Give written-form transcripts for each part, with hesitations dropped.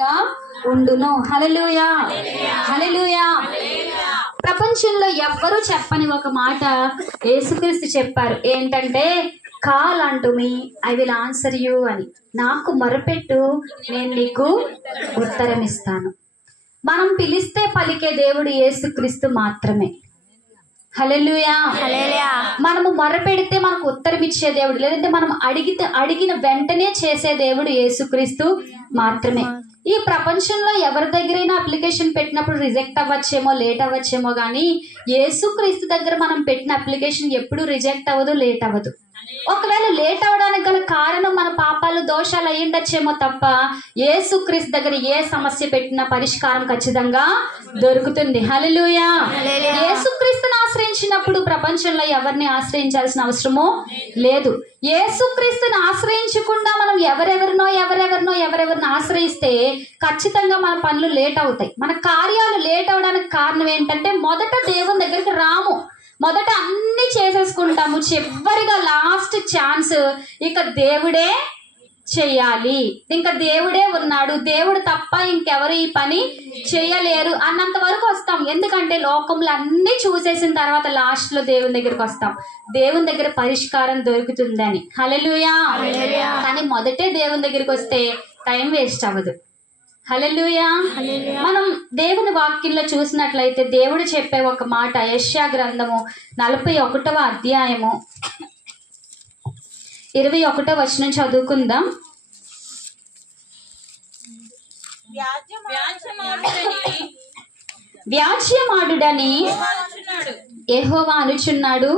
గా ఉండును. హల్లెలూయా, హల్లెలూయా. ప్రపంచంలో ఎవ్వరూ చెప్పని ఒక మాట యేసుక్రీస్తు చెప్పారు. ఏంటంటే, call unto me I will answer you అని. నాకు మొరపెట్టు, నేను నీకు ఉత్తరం ఇస్తాను. మనం పిలిస్తే పలికే దేవుడు యేసుక్రీస్తు మాత్రమే. హల్లెలూయా. మనము మొరపెడితే మనకు ఉత్తరం ఇచ్చే దేవుడు, లేదంటే మనం అడిగిన వెంటనే చేసే దేవుడు యేసుక్రీస్తు మాత్రమే. ఈ ప్రపంచంలో ఎవరి దగ్గరైనా అప్లికేషన్ పెట్టినప్పుడు రిజెక్ట్ అవ్వచ్చేమో, లేట్ అవ్వచ్చేమో, కానీ యేసుక్రీస్తు దగ్గర మనం పెట్టిన అప్లికేషన్ ఎప్పుడు రిజెక్ట్ అవ్వదు, లేట్ అవ్వదు. ఒకవేళ లేట్ అవ్వడానికి గల కారణం మన పాపాలు, దోషాలు అయ్యుండొచ్చేమో తప్ప యేసుక్రీస్తు దగ్గర ఏ సమస్య పెట్టినా పరిష్కారం ఖచ్చితంగా దొరుకుతుంది. హల్లెలూయా. యేసుక్రీస్తుని ఆశ్రయించినప్పుడు ప్రపంచంలో ఎవరిని ఆశ్రయించాల్సిన అవసరమో లేదు. యేసుక్రీస్తుని ఆశ్రయించకుండా మనం ఎవరెవరినో ఆశ్రయిస్తే ఖచ్చితంగా మన పనులు లేట్ అవుతాయి. మన కార్యాలు లేట్ అవడానికి కారణం ఏంటంటే, మొదట దేవుని దగ్గరికి రాము, మొదట అన్ని చేసేసుకుంటాము, చివరిగా లాస్ట్ ఛాన్స్ ఇక దేవుడే చెయ్యాలి, ఇంకా దేవుడే ఉన్నాడు, దేవుడు తప్ప ఇంకెవరు ఈ పని చేయలేరు అన్నంత వరకు వస్తాం. ఎందుకంటే లోకంలో అన్ని చూసేసిన తర్వాత లాస్ట్ లో దేవుని దగ్గరికి వస్తాం, దేవుని దగ్గర పరిష్కారం దొరుకుతుందని. హల్లెలూయా. కానీ మొదటే దేవుని దగ్గరికి వస్తే టైం వేస్ట్ అవ్వదు. హల్లెలూయా. మనం దేవుని వాక్యంలో చూసినట్లయితే దేవుడు చెప్పే ఒక మాట, యెషయా గ్రంథము 41వ అధ్యాయము 21వ వచనం చదువుకుందాం. వ్యాజ్యమాడుడని యెహోవా అనుచున్నాడు,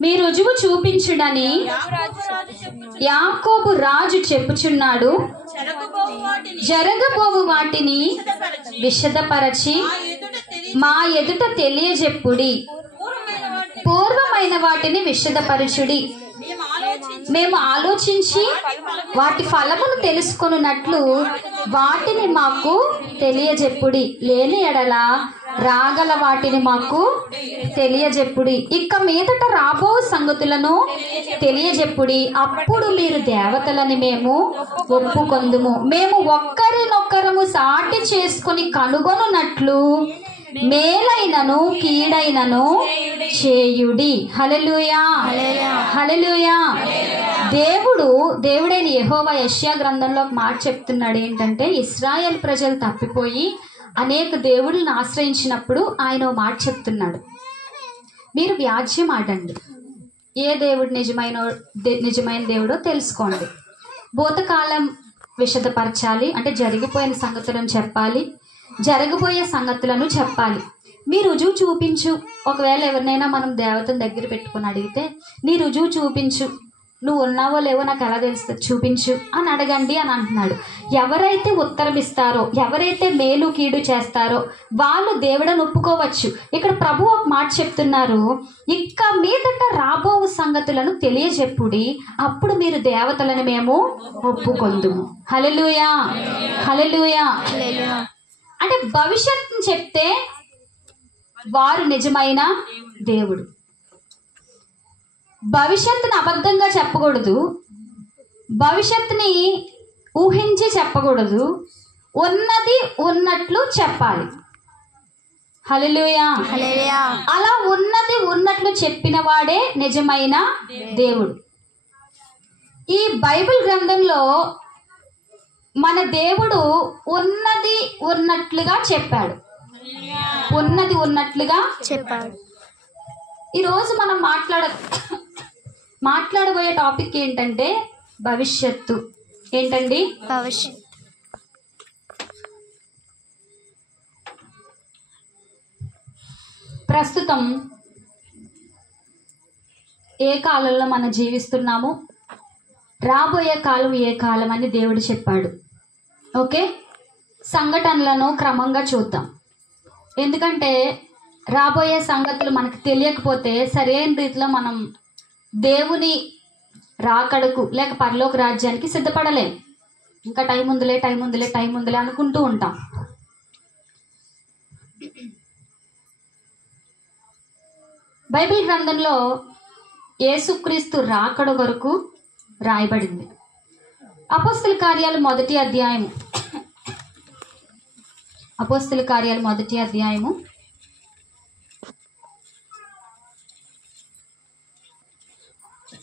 మీ రుజువు చూపించుడని యాకోబు రాజు చెప్పుచున్నాడు. జరగబోవు వాటిని విశదపరచి మా ఎదుట తెలియజెప్పుడి, పూర్వమైన వాటిని విశదపరచుడి. మేము ఆలోచించి వాటి ఫలమును తెలుసుకొనున్నట్లు వాటిని మాకు తెలియజెప్పుడి. లేని ఎడల రాగల వాటిని మాకు తెలియజెప్పుడి. ఇక మీదట రాబో సంగతులను తెలియజెప్పుడి. అప్పుడు మీరు దేవతలని మేము ఒప్పుకొందుము. మేము ఒక్కరినొక్కరము సాటి చేసుకొని కనుగొనున్నట్లు మేలైనను కీడైనను చేయుడి. హల్లెలూయా, హల్లెలూయా. దేవుడైన యెహోవా యెషయా గ్రంథంలో ఒక మాట చెప్తున్నాడు. ఏంటంటే, ఇశ్రాయేల్ ప్రజలు తప్పిపోయి అనేక దేవుళ్ళని ఆశ్రయించినప్పుడు ఆయన ఓ మాట చెప్తున్నాడు, మీరు వ్యాజ్యం ఆడండి, ఏ దేవుడు నిజమైన దేవుడో తెలుసుకోండి. భూతకాలం విశదపరచాలి, అంటే జరిగిపోయిన సంగతులను చెప్పాలి, జరగబోయే సంగతులను చెప్పాలి. మీ రుజువు చూపించు. ఒకవేళ ఎవరినైనా మనం దేవతను దగ్గర పెట్టుకుని అడిగితే, నీ రుజువు చూపించు, నువ్వు ఉన్నావో లేవో నాకు ఎలా తెలుస్తుంది, చూపించు అని అడగండి అని అంటున్నాడు. ఎవరైతే ఉత్తరం ఇస్తారో, ఎవరైతే మేలు కీడు చేస్తారో వాళ్ళు దేవుడని ఒప్పుకోవచ్చు. ఇక్కడ ప్రభు ఒక మాట చెప్తున్నారు, ఇక మీదట రాబో సంగతులను తెలియజెప్పుడి, అప్పుడు మీరు దేవతలను మేము ఒప్పుకొందుము. హల్లెలూయా, హల్లెలూయా. అంటే భవిష్యత్తుని చెప్తే వారు నిజమైన దేవుడు. భవిష్యత్తుని అబద్ధంగా చెప్పకూడదు, భవిష్యత్తుని ఊహించి చెప్పకూడదు, ఉన్నది ఉన్నట్లు చెప్పాలి. హల్లెలూయా. అలా ఉన్నది ఉన్నట్లు చెప్పిన వాడే నిజమైన దేవుడు. ఈ బైబిల్ గ్రంథంలో మన దేవుడు ఉన్నది ఉన్నట్లుగా చెప్పాడు, ఉన్నది ఉన్నట్లుగా చెప్పాడు. ఈరోజు మనం మాట్లాడబోయే టాపిక్ ఏంటంటే భవిష్యత్తు. ఏంటండి? భవిష్యత్తు. ప్రస్తుతం ఏ కాలంలో మనం జీవిస్తున్నాము, రాబోయే కాలం ఏ కాలం అని దేవుడు చెప్పాడు. ఓకే, సంఘటనలను క్రమంగా చూద్దాం. ఎందుకంటే రాబోయే సంగతులు మనకు తెలియకపోతే సరైన రీతిలో మనం దేవుని రాకడకు లేక పరలోక రాజ్యానికి సిద్ధపడలేం. ఇంకా టైం ఉందిలే అనుకుంటూ ఉంటాం. బైబిల్ గ్రంథంలో యేసుక్రీస్తు రాకడ వరకు రాయబడింది. అపోస్తల కార్యాలు మొదటి అధ్యాయము, అపోస్తల కార్యాలు మొదటి అధ్యాయము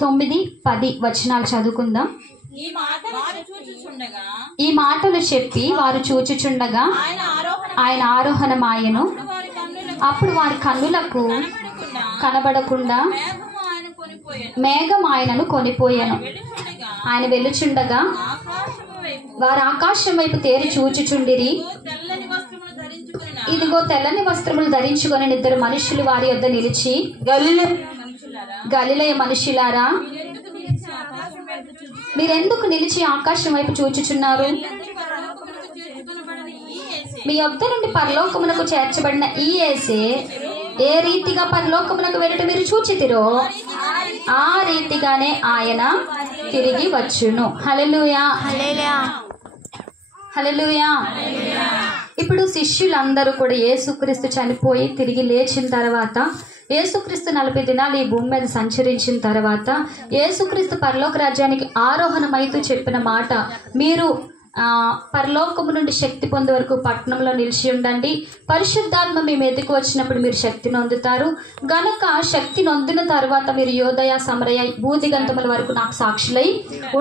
9-10 వచనాలు చదువుకుందాం. ఈ మాటలు చెప్పి వారు చూచుచుండగా ఆయన ఆరోహణమాయెను. అప్పుడు వారి కన్నులకు కనబడకుండా మేఘం ఆయనను కొనిపోయాను. ఆయన వెళ్ళుచుండగా వారు ఆకాశం వైపు తేరి చూచుచుండిరి. ఇదిగో తెల్లని వస్త్రములు ధరించుకొని ఇద్దరు మనుషులు వారి యొద్ద నిలిచి, గలిలయ మనుషులారా, మీరెందుకు నిలిచి ఆకాశం వైపు చూచుచున్నారు? మీ యొద్ద నుండి పరలోకమునకు చేర్చబడిన ఈ యేసే ఏ రీతిగా పరలోకమునకు వెళ్ళటం మీరు చూచితిరో ఆ రీతిగానే ఆయన తిరిగి వచ్చును. హల్లెలూయా, హల్లెలూయా. ఇప్పుడు శిష్యులందరూ కూడా యేసుక్రీస్తు చనిపోయి తిరిగి లేచిన తర్వాత, యేసుక్రీస్తు 40 దినాలు ఈ భూమి మీద సంచరించిన తర్వాత యేసుక్రీస్తు పరలోక రాజ్యానికి ఆరోహణమైతూ చెప్పిన మాట, మీరు పరలోకము నుండి శక్తి పొందే వరకు పట్టణంలో నిలిచి ఉండండి, పరిశుద్ధాత్మ మీ మీదకి వచ్చినప్పుడు మీరు శక్తి నొందుతారు గనుక శక్తి నొందిన తర్వాత మీరు యోదయ సమరయ భూదిగంతముల వరకు నాకు సాక్షులై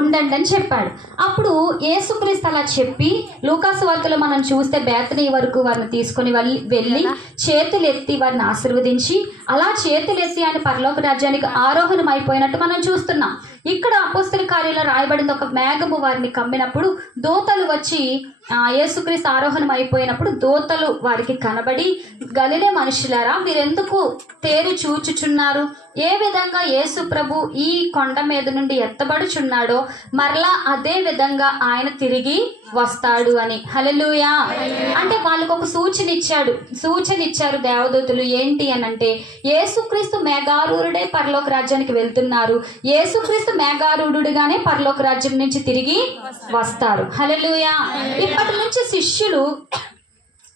ఉండండి అని చెప్పాడు. అప్పుడు యేసుక్రీస్తు అలా చెప్పి లూకాసు వార్తలో మనం చూస్తే బేతనీ వరకు వారిని తీసుకొని వెళ్ళి చేతులెత్తి వారిని ఆశీర్వదించి అలా చేతులెత్తి ఆయన పరలోక రాజ్యానికి ఆరోహణం అయిపోయినట్టు మనం చూస్తున్నాం. ఇక్కడ అపోస్తల కార్యాల్లో రాయబడింది, ఒక మేఘము వారిని కమ్మినప్పుడు దూతలు వచ్చి యేసుక్రీస్తు ఆరోహణం అయిపోయినప్పుడు దూతలు వారికి కనబడి, గలిలే మనుషులారా, మీరెందుకు తేరి చూచుచున్నారు? ఏ విధంగా యేసు ప్రభు ఈ కొండ మీద నుండి ఎత్తబడుచున్నాడో మరలా అదే విధంగా ఆయన తిరిగి వస్తాడు అని. హల్లెలూయా. అంటే వాళ్ళకు ఒక సూచన ఇచ్చారు దేవదూతలు. ఏంటి అనంటే, యేసుక్రీస్తు మేఘారూఢుడే పరలోక రాజ్యానికి వెళ్తున్నారు, యేసుక్రీస్తు మేఘారూఢుడుగానే పరలోక రాజ్యం నుంచి తిరిగి వస్తారు. హల్లెలూయా. ఇప్పటి నుంచి శిష్యులు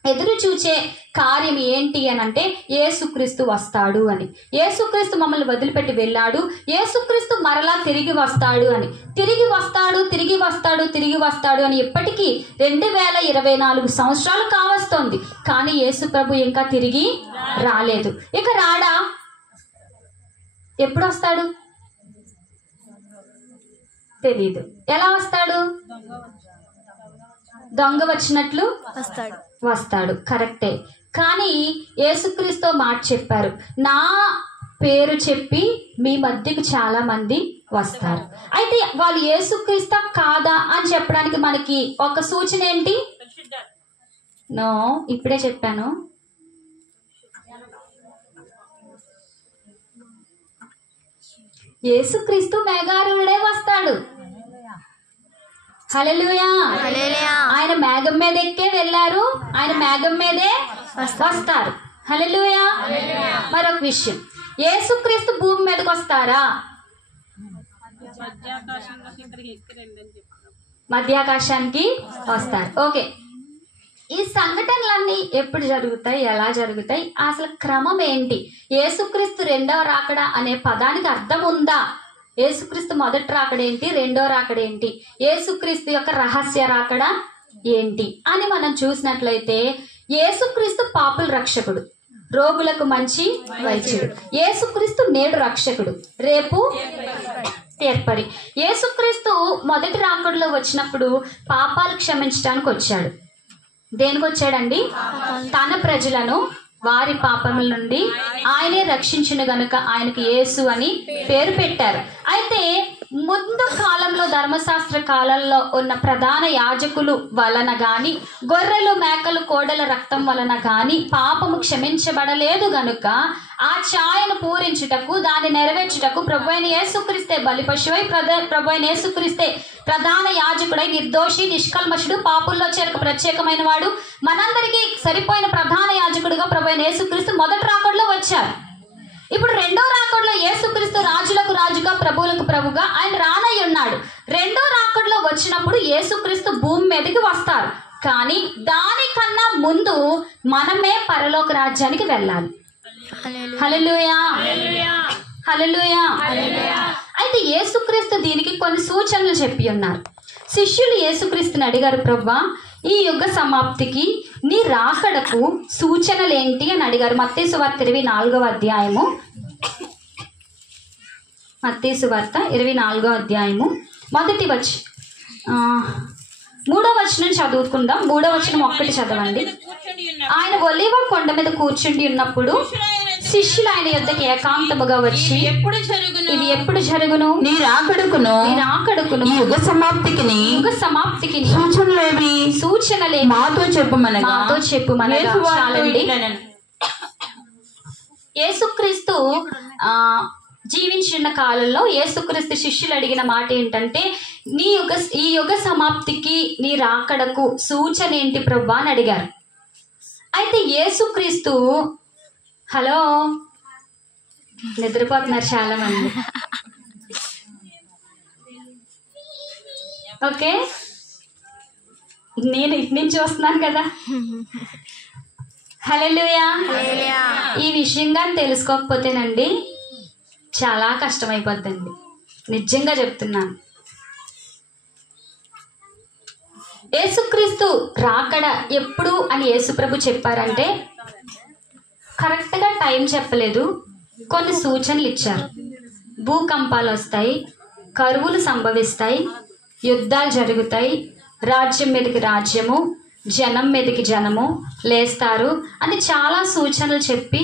ఎదురు చూచే కార్యం ఏంటి అనంటే, యేసుక్రీస్తు వస్తాడు అని. యేసుక్రీస్తు మమ్మల్ని వదిలిపెట్టి వెళ్ళాడు, యేసుక్రీస్తు మరలా తిరిగి వస్తాడు అని. తిరిగి వస్తాడు అని ఇప్పటికీ 2024 సంవత్సరాలు కావస్తోంది. కానీ యేసు ప్రభు ఇంకా తిరిగి రాలేదు. ఇక రాడా? ఎప్పుడు వస్తాడు తెలీదు. ఎలా వస్తాడు? దొంగ వచ్చినట్లు వస్తాడు. కరెక్టే. కానీ యేసుక్రీస్తు మాట చెప్పారు, నా పేరు చెప్పి మీ మధ్యకు చాలా మంది వస్తారు. అయితే వాళ్ళు యేసుక్రీస్తు కాదా అని చెప్పడానికి మనకి ఒక సూచన ఏంటి? నో, ఇప్పుడే చెప్పాను. యేసుక్రీస్తు మేఘారూఢుడే వస్తాడు. హల్లెలూయా. ఆయన మేఘం మీద ఎక్కే వెళ్ళారు, ఆయన మేఘం మీదే వస్తారు. హల్లెలూయా. మరొక విషయం, యేసుక్రీస్తు భూమి మీదకి వస్తారా? మధ్యాకాశానికి వస్తారు. ఓకే, ఈ సంఘటనలన్నీ ఎప్పుడు జరుగుతాయి, ఎలా జరుగుతాయి, అసలు క్రమం ఏంటి? యేసుక్రీస్తు రెండవ రాకడ అనే పదానికి అర్థం ఉందా? యేసుక్రీస్తు మొదటి రాకడేంటి, రెండో రాకడేంటి, యేసుక్రీస్తు యొక్క రహస్య రాకడ ఏంటి అని మనం చూసినట్లయితే, యేసుక్రీస్తు పాపుల రక్షకుడు, రోగులకు మంచి వైద్యుడు. యేసుక్రీస్తు నేడు రక్షకుడు, రేపు తీర్పరి. యేసుక్రీస్తు మొదటి రాకడలో వచ్చినప్పుడు పాపాలు క్షమించడానికి వచ్చాడు. దేనికి వచ్చాడండి? తన ప్రజలను వారి పాపముల నుండి ఆయనే రక్షించును గనుక ఆయనకు యేసు అని పేరు పెట్టారు. అయితే ముందు కాలంలో ధర్మశాస్త్ర కాలంలో ఉన్న ప్రధాన యాజకులు వలన గాని, గొర్రెలు మేకలు కోడెల రక్తం వలన గాని పాపము క్షమించబడలేదు గనుక ఆ ఛాయను పూరించుటకు, దాన్ని నెరవేర్చుటకు ప్రభువైన యేసుక్రీస్తే బలి పశువై, ప్రభువైన యేసుక్రీస్తే ప్రధాన యాజకుడై, నిర్దోషి, నిష్కల్మషుడు, పాపుల్లో చేరక ప్రత్యేకమైన వాడు, మనందరికీ సరిపోయిన ప్రధాన యాజకుడుగా ప్రభువైన యేసుక్రీస్తు మొదటి రాకడలో వచ్చారు. ఇప్పుడు రెండో రాకడలో యేసుక్రీస్తు రాజులకు రాజుగా, ప్రభువులకు ప్రభుగా ఆయన రానై ఉన్నాడు. రెండో రాకడలో వచ్చినప్పుడు యేసుక్రీస్తు భూమి మీదకి వస్తారు. కానీ దానికన్నా ముందు మనమే పరలోక రాజ్యానికి వెళ్ళాలి. హల్లెలూయా, హల్లెలూయా. అయితే యేసుక్రీస్తు దీనికి కొన్ని సూచనలు చెప్పి ఉన్నారు. శిష్యులు యేసుక్రీస్తుని అడిగారు, ప్రభువా, ఈ యుగ సమాప్తికి నీ రాకడకు సూచనలేంటి అని అడిగారు. మత్తయి సువార్త 24వ అధ్యాయము, మత్తయి సువార్త 24వ అధ్యాయము మొదటి 3వ వచనం చదువుకుందాం. 3వ వచనం ఒక్కటి చదవండి. ఆయన ఒలీవ కొండ మీద కూర్చుండి ఉన్నప్పుడు శిష్యులు ఆయన యొద్దకు ఏకాంతముగా వచ్చి, ఇది ఎప్పుడు జరుగును? నీ రాకడకును ఈ యుగ సమాప్తికి సూచనలేవి మాతో చెప్పుమనగా. చాలండి. యేసుక్రీస్తు జీవించిన కాలంలో యేసుక్రీస్తు శిష్యులు అడిగిన మాట ఏంటంటే, ఈ యుగ సమాప్తికి నీ రాకడకు సూచన ఏంటి ప్రభువా అని అడిగారు. అయితే యేసుక్రీస్తు, హలో, నిద్రపోతున్నారు చాలా మంది. ఓకే, నేను ఇటు నుంచి వస్తున్నాను కదా. హల్లెలూయా. ఈ విషయంగా తెలుసుకోకపోతేనండి చాలా కష్టమైపోద్దండి, నిజంగా చెప్తున్నాను. యేసుక్రీస్తు రాకడ ఎప్పుడు అని యేసుప్రభు చెప్పారంటే కరెక్ట్గా టైం చెప్పలేదు, కొన్ని సూచనలు ఇచ్చారు. భూకంపాలు వస్తాయి, కరువులు సంభవిస్తాయి, యుద్ధాలు జరుగుతాయి, రాజ్యం మీదకి రాజ్యము, జనం మీదకి జనము లేస్తారు అని చాలా సూచనలు చెప్పి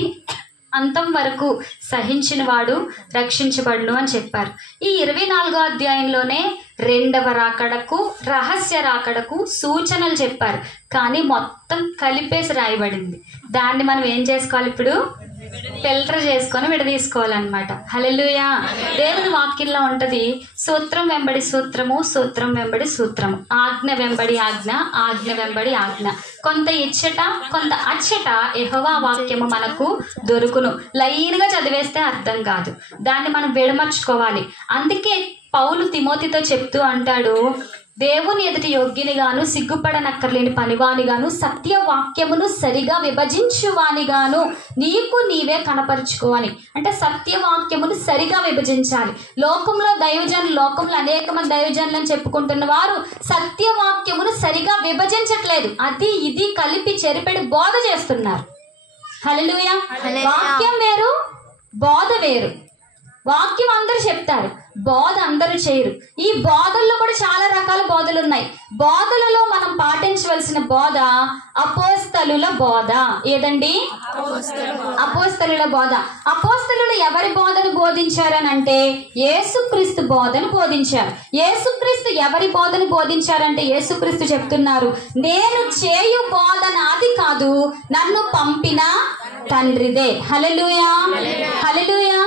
అంతం వరకు సహించిన వాడు రక్షించబడును అని చెప్పారు. ఈ 24వ అధ్యాయంలోనే రెండవ రాకడకు, రహస్య రాకడకు సూచనలు చెప్పారు, కానీ మొత్తం కలిపేసి రాయబడింది. దాన్ని మనం ఏం చేసుకోవాలి? ఇప్పుడు ఫిల్టర్ చేసుకొని విడదీసుకోవాలన్నమాట. హల్లెలూయా. దేవుని వాక్యంలో ఉంటది, సూత్రం వెంబడి సూత్రము, సూత్రం వెంబడి సూత్రము, ఆజ్ఞ వెంబడి ఆజ్ఞ, ఆజ్ఞ వెంబడి ఆజ్ఞ. కొంత ఇచ్చట కొంత అచ్చట యెహోవా వాక్యము మనకు దొరుకును. లైన్గా చదివేస్తే అర్థం కాదు, దాన్ని మనం విడమర్చుకోవాలి. అందుకే పౌలు తిమోతితో చెప్తూ అంటాడు, దేవుని ఎదుటి యోగ్యునిగాను, సిగ్గుపడనక్కర్లేని పనివానిగాను, సత్యవాక్యమును సరిగా విభజించువానిగాను నీకు నీవే కనపరుచుకోవాలి. అంటే సత్యవాక్యమును సరిగా విభజించాలి. లోకంలో అనేక మంది దైవజనులను చెప్పుకుంటున్న వారు సత్యవాక్యమును సరిగా విభజించట్లేదు, అది ఇది కలిపి చెరిపెడి బోధ చేస్తున్నారు. హల్లెలూయా. వాక్యం వేరు, బోధ వేరు. వాక్యం అందరూ చెప్తారు, బోధ అందరూ చేయరు. ఈ బోధల్లో కూడా చాలా రకాల బోధలు ఉన్నాయి. బోధలలో మనం పాటించవలసిన బోధ అపోస్తలుల బోధ. ఏదండి? అపోస్తలుల బోధ. అపోస్తలులు ఎవరి బోధను బోధించారనంటే యేసుక్రీస్తు బోధను బోధించారు. యేసుక్రీస్తు ఎవరి బోధను బోధించారంటే యేసుక్రీస్తు చెప్తున్నారు, నేను చేయు బోధ నాది కాదు, నన్ను పంపిన తండ్రిదే. హల్లెలూయా. హల్లెలూయా.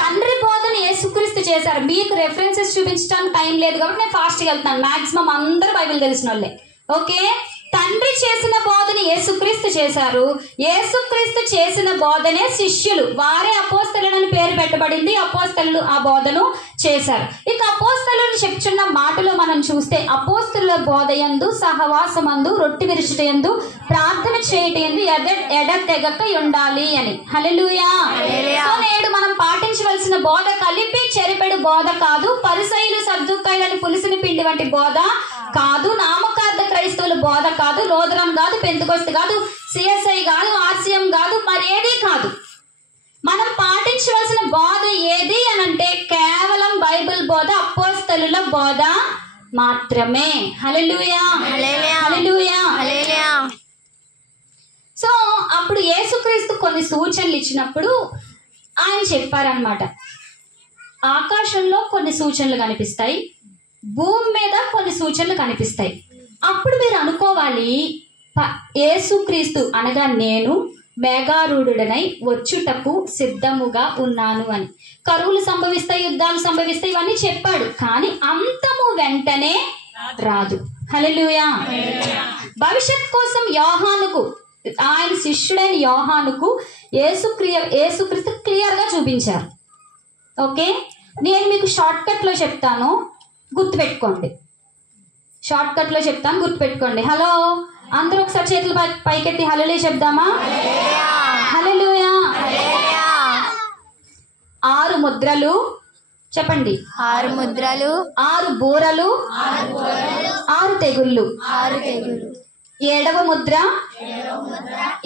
తండ్రి బోధను యేసుక్రీస్తు చేశారు. మీకు రెఫరెన్సెస్ చూపించడానికి టైం లేదు కాబట్టి నేను ఫాస్ట్గా వెళ్తాను. మాక్సిమం అందరూ బైబిల్ తెలిసిన వాళ్ళే. ఓకే, తండ్రి చేసిన బోధని యేసుక్రీస్తు చేశారు. యేసుక్రీస్తు చేసిన బోధనే శిష్యులు, వారే అపోస్తలులని పేరు పెట్టబడింది. అపోస్తలు ఆ బోధను చేశారు. ఇక అపోస్తలులు చెప్తున్న మాటలో మనం చూస్తే, అపోస్తలుల బోధయందు, సహవాసమందు, రొట్టె విరుచుటయందు, ప్రార్థన చేయటందు ఎడతెగక ఉండాలి అని. హల్లెలూయా. సో నేడు మనం పాటించవలసిన బోధ కలిపి చెరిపెడు బోధ కాదు, పరిసయ్యులు సద్దుకాయలని పులిసిన పిండి వంటి బోధ కాదు, నామకార్థ క్రైస్తవుల బోధ కాదు, లోదరం కాదు, పెంతెకొస్తు కాదు, సిఎస్ఐ కాదు, ఆర్సిఎం కాదు, మరేది కాదు. మనం పాటించవలసిన బోధ ఏది అనంటే కేవలం బైబిల్ బోధ, అపోస్తలుల బోధ మాత్రమే. హల్లెలూయా. హల్లెలూయా. సో అప్పుడు యేసుక్రీస్తు కొన్ని సూచనలు ఇచ్చినప్పుడు ఆయన చెప్పారనమాట, ఆకాశంలో కొన్ని సూచనలు కనిపిస్తాయి, భూమి మీద కొన్ని సూచనలు కనిపిస్తాయి. అప్పుడు మీరు అనుకోవాలి, యేసుక్రీస్తు అనగా నేను మేఘారూఢుడనై వచ్చుటకు సిద్ధముగా ఉన్నాను అని. కరువులు సంభవిస్తాయి, యుద్ధాలు సంభవిస్తాయి, ఇవన్నీ చెప్పాడు, కానీ అంతము వెంటనే రాదు. హల్లెలూయా. భవిష్యత్ కోసం యోహానుకు, ఆయన శిష్యుడైన యోహానుకు యేసుక్రీస్తు క్లియర్గా చూపించారు. ఓకే, నేను మీకు షార్ట్ కట్లో చెప్తాను, గుర్తుపెట్టుకోండి. షార్ట్ కట్లో చెప్తాను, గుర్తుపెట్టుకోండి. హలో, అందరూ ఒకసారి చేతులు పైకెత్తి హల్లెలూయా చెప్దామా? హల్లెలూయా. 6 ముద్రలు, చెప్పండి. 6 ముద్రలు, 6 బూరలు, 6 తెగుళ్ళు. 7వ ముద్ర,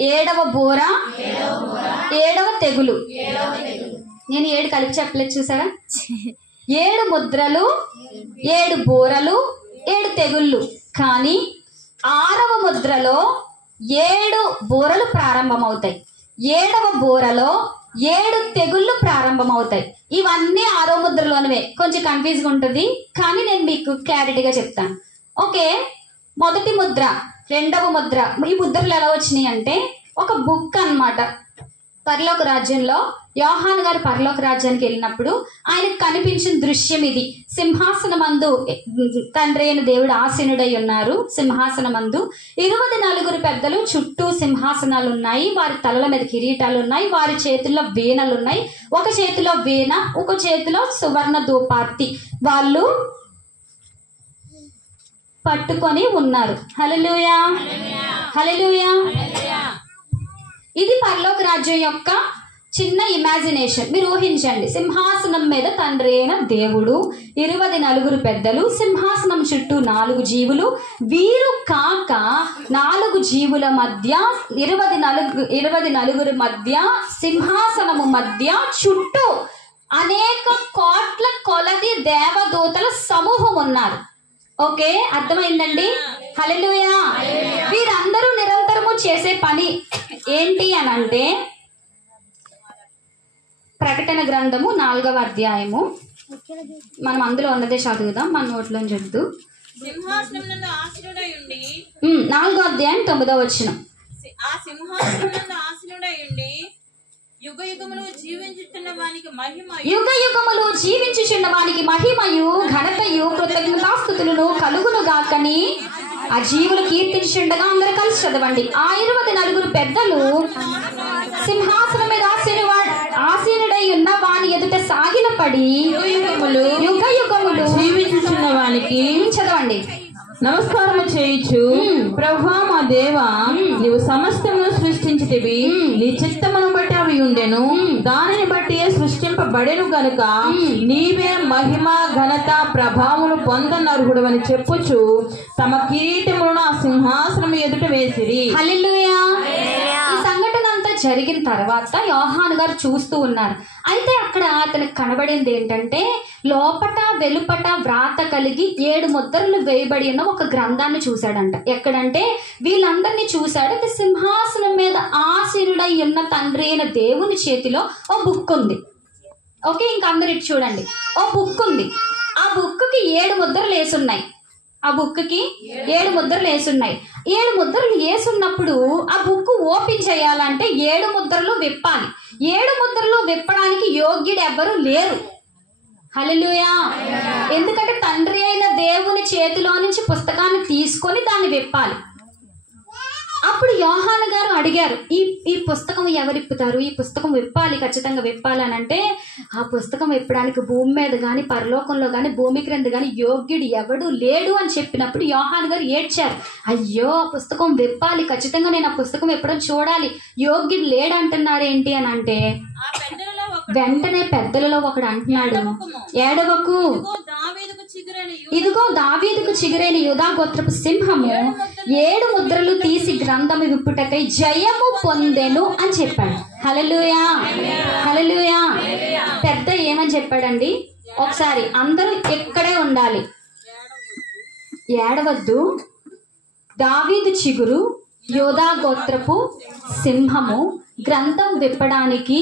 7వ బూర, 7వ తెగులు. నేను 7 కలిపి చెప్పలేదు చూసారా? 7 ముద్రలు, 7 బూరలు, 7 తెగుళ్ళు. కానీ 6వ ముద్రలో 7 బూరలు ప్రారంభమవుతాయి. 7వ బూరలో 7 తెగుళ్ళు ప్రారంభమవుతాయి. ఇవన్నీ 6వ ముద్రలోనివే. కొంచెం కన్ఫ్యూజ్గా ఉంటుంది, కానీ నేను మీకు క్లారిటీగా చెప్తాను. ఓకే, మొదటి ముద్ర, 2వ ముద్ర. ఈ ముద్రలు ఎలా వచ్చినాయి అంటే ఒక బుక్ అన్నమాట. పరలోక రాజ్యంలో యోహాను గారు పరలోక రాజ్యానికి వెళ్ళినప్పుడు ఆయనకు కనిపించిన దృశ్యం ఇది. సింహాసనమందు తండ్రి అయిన దేవుడు ఆసీనుడై ఉన్నారు. సింహాసనమందు 24 పెద్దలు చుట్టూ సింహాసనాలు ఉన్నాయి. వారి తలల మీద కిరీటాలు ఉన్నాయి. వారి చేతుల్లో వీణలు ఉన్నాయి. ఒక చేతిలో వీణ, ఒక చేతిలో సువర్ణ ధూపార్తి వాళ్ళు పట్టుకొని ఉన్నారు. హల్లెలూయా, హల్లెలూయా. ఇది పరలోక రాజ్యం యొక్క చిన్న ఇమాజినేషన్. మీరు ఊహించండి, సింహాసనం మీద తండ్రి అయిన దేవుడు, 24 పెద్దలు, సింహాసనం చుట్టూ 4 జీవులు, వీరు కాక 4 జీవుల మధ్య 24 మధ్య సింహాసనము మధ్య చుట్టూ అనేక కోట్ల కొలది దేవదూతల సమూహం ఉన్నారు. ఓకే, అర్థమైందండి? హల్లెలూయా. వీరందరూ నిరంతరము చేసే పని ఏంటి అని అంటే, ప్రకటన గ్రంథము 4వ అధ్యాయము, మనం అందులో ఉన్నదే చదువుదాం, మన నోట్లో చెప్తూ. 4వ అధ్యాయం 9వ వచనం. యుగ యుగములు జీవించుచున్న వానికి మహిమయు ఘనతయు కృతజ్ఞతాస్తుతులను కలుగును గాకని ఆ జీవులు కీర్తించుండగా అందరూ కలిసి చదవండి. ఆ 24 పెద్దలు సింహాసనం మీద ఆసీనుడై ఉన్న వాని ఎదుట సాగిలపడి యుగ యుగములు జీవించుచున్న వానికి చదవండి. నమస్కారము చేయుచు, ప్రభువా మా దేవా, నీవు సమస్తమును సృష్టించితివి, నీ చిత్తమును బట్టి అవి ఉండెను, దానిని బట్టి సృష్టింపబడెను గనుక నీవే మహిమ ఘనత ప్రభావమును పొందనర్హుడు అని చెప్పుచు తమ కిరీటములను ఆ సింహాసనం ఎదుట వేసిరి. హల్లెలూయా. ఈ సంఘటన అంతా జరిగిన తర్వాత యోహాను గారు చూస్తూ ఉన్నారు. అయితే అక్కడ అతనికి కనబడింది ఏంటంటే, లోపట వెలుపట వ్రాత కలిగి 7 ముద్రలు వేయబడి ఉన్న ఒక గ్రంథాన్ని చూశాడంట. ఎక్కడంటే వీళ్ళందరినీ చూశాడు. సింహాసనం మీద ఆసీనుడై ఉన్న తండ్రి అయిన దేవుని చేతిలో ఓ బుక్ ఉంది. ఓకే, ఇంక అందరు ఇటు చూడండి. ఓ బుక్ ఉంది. ఆ బుక్కి 7 ముద్రలు వేసున్నాయి. ఆ బుక్కి 7 ముద్రలు వేసున్నాయి. 7 ముద్రలు వేసున్నప్పుడు ఆ బుక్ ఓపెన్ చేయాలంటే 7 ముద్రలు విప్పాలి. 7 ముద్రలు విప్పడానికి యోగ్యుడు ఎవ్వరూ లేరు. హల్లెలూయా. ఎందుకంటే తండ్రి అయిన దేవుని చేతిలో నుంచి పుస్తకాన్ని తీసుకొని దాన్ని విప్పాలి. అప్పుడు యోహాను గారు అడిగారు, ఈ పుస్తకం ఎవరు విప్పుతారు? ఈ పుస్తకం విప్పాలి, ఖచ్చితంగా విప్పాలి అని అంటే, ఆ పుస్తకం విప్పడానికి భూమి మీద కానీ పరలోకంలో కానీ భూమి క్రింద కానీ యోగ్యుడు ఎవడు లేడు అని చెప్పినప్పుడు యోహాను గారు ఏడ్చారు. అయ్యో, ఆ పుస్తకం విప్పాలి, ఖచ్చితంగా నేను ఆ పుస్తకం ఎప్పుడో చూడాలి, యోగ్యుడు లేడు అంటున్నారు ఏంటి అని అంటే, వెంటనే పెద్దలలో ఒకడు అంటున్నాడు, ఏడవకు, ఇదిగో దావీదుకు చిగురైన యూదా గోత్రపు సింహము 7 ముద్రలు తీసి గ్రంథము విప్పుటకై జయము పొందెను అని చెప్పాడు. హల్లెలూయా, హల్లెలూయా. పెద్ద ఏమని చెప్పాడండి? ఒకసారి అందరూ ఇక్కడే ఉండాలి, ఏడవద్దు, దావీదు చిగురు యూదా గోత్రపు సింహము గ్రంథం విప్పడానికి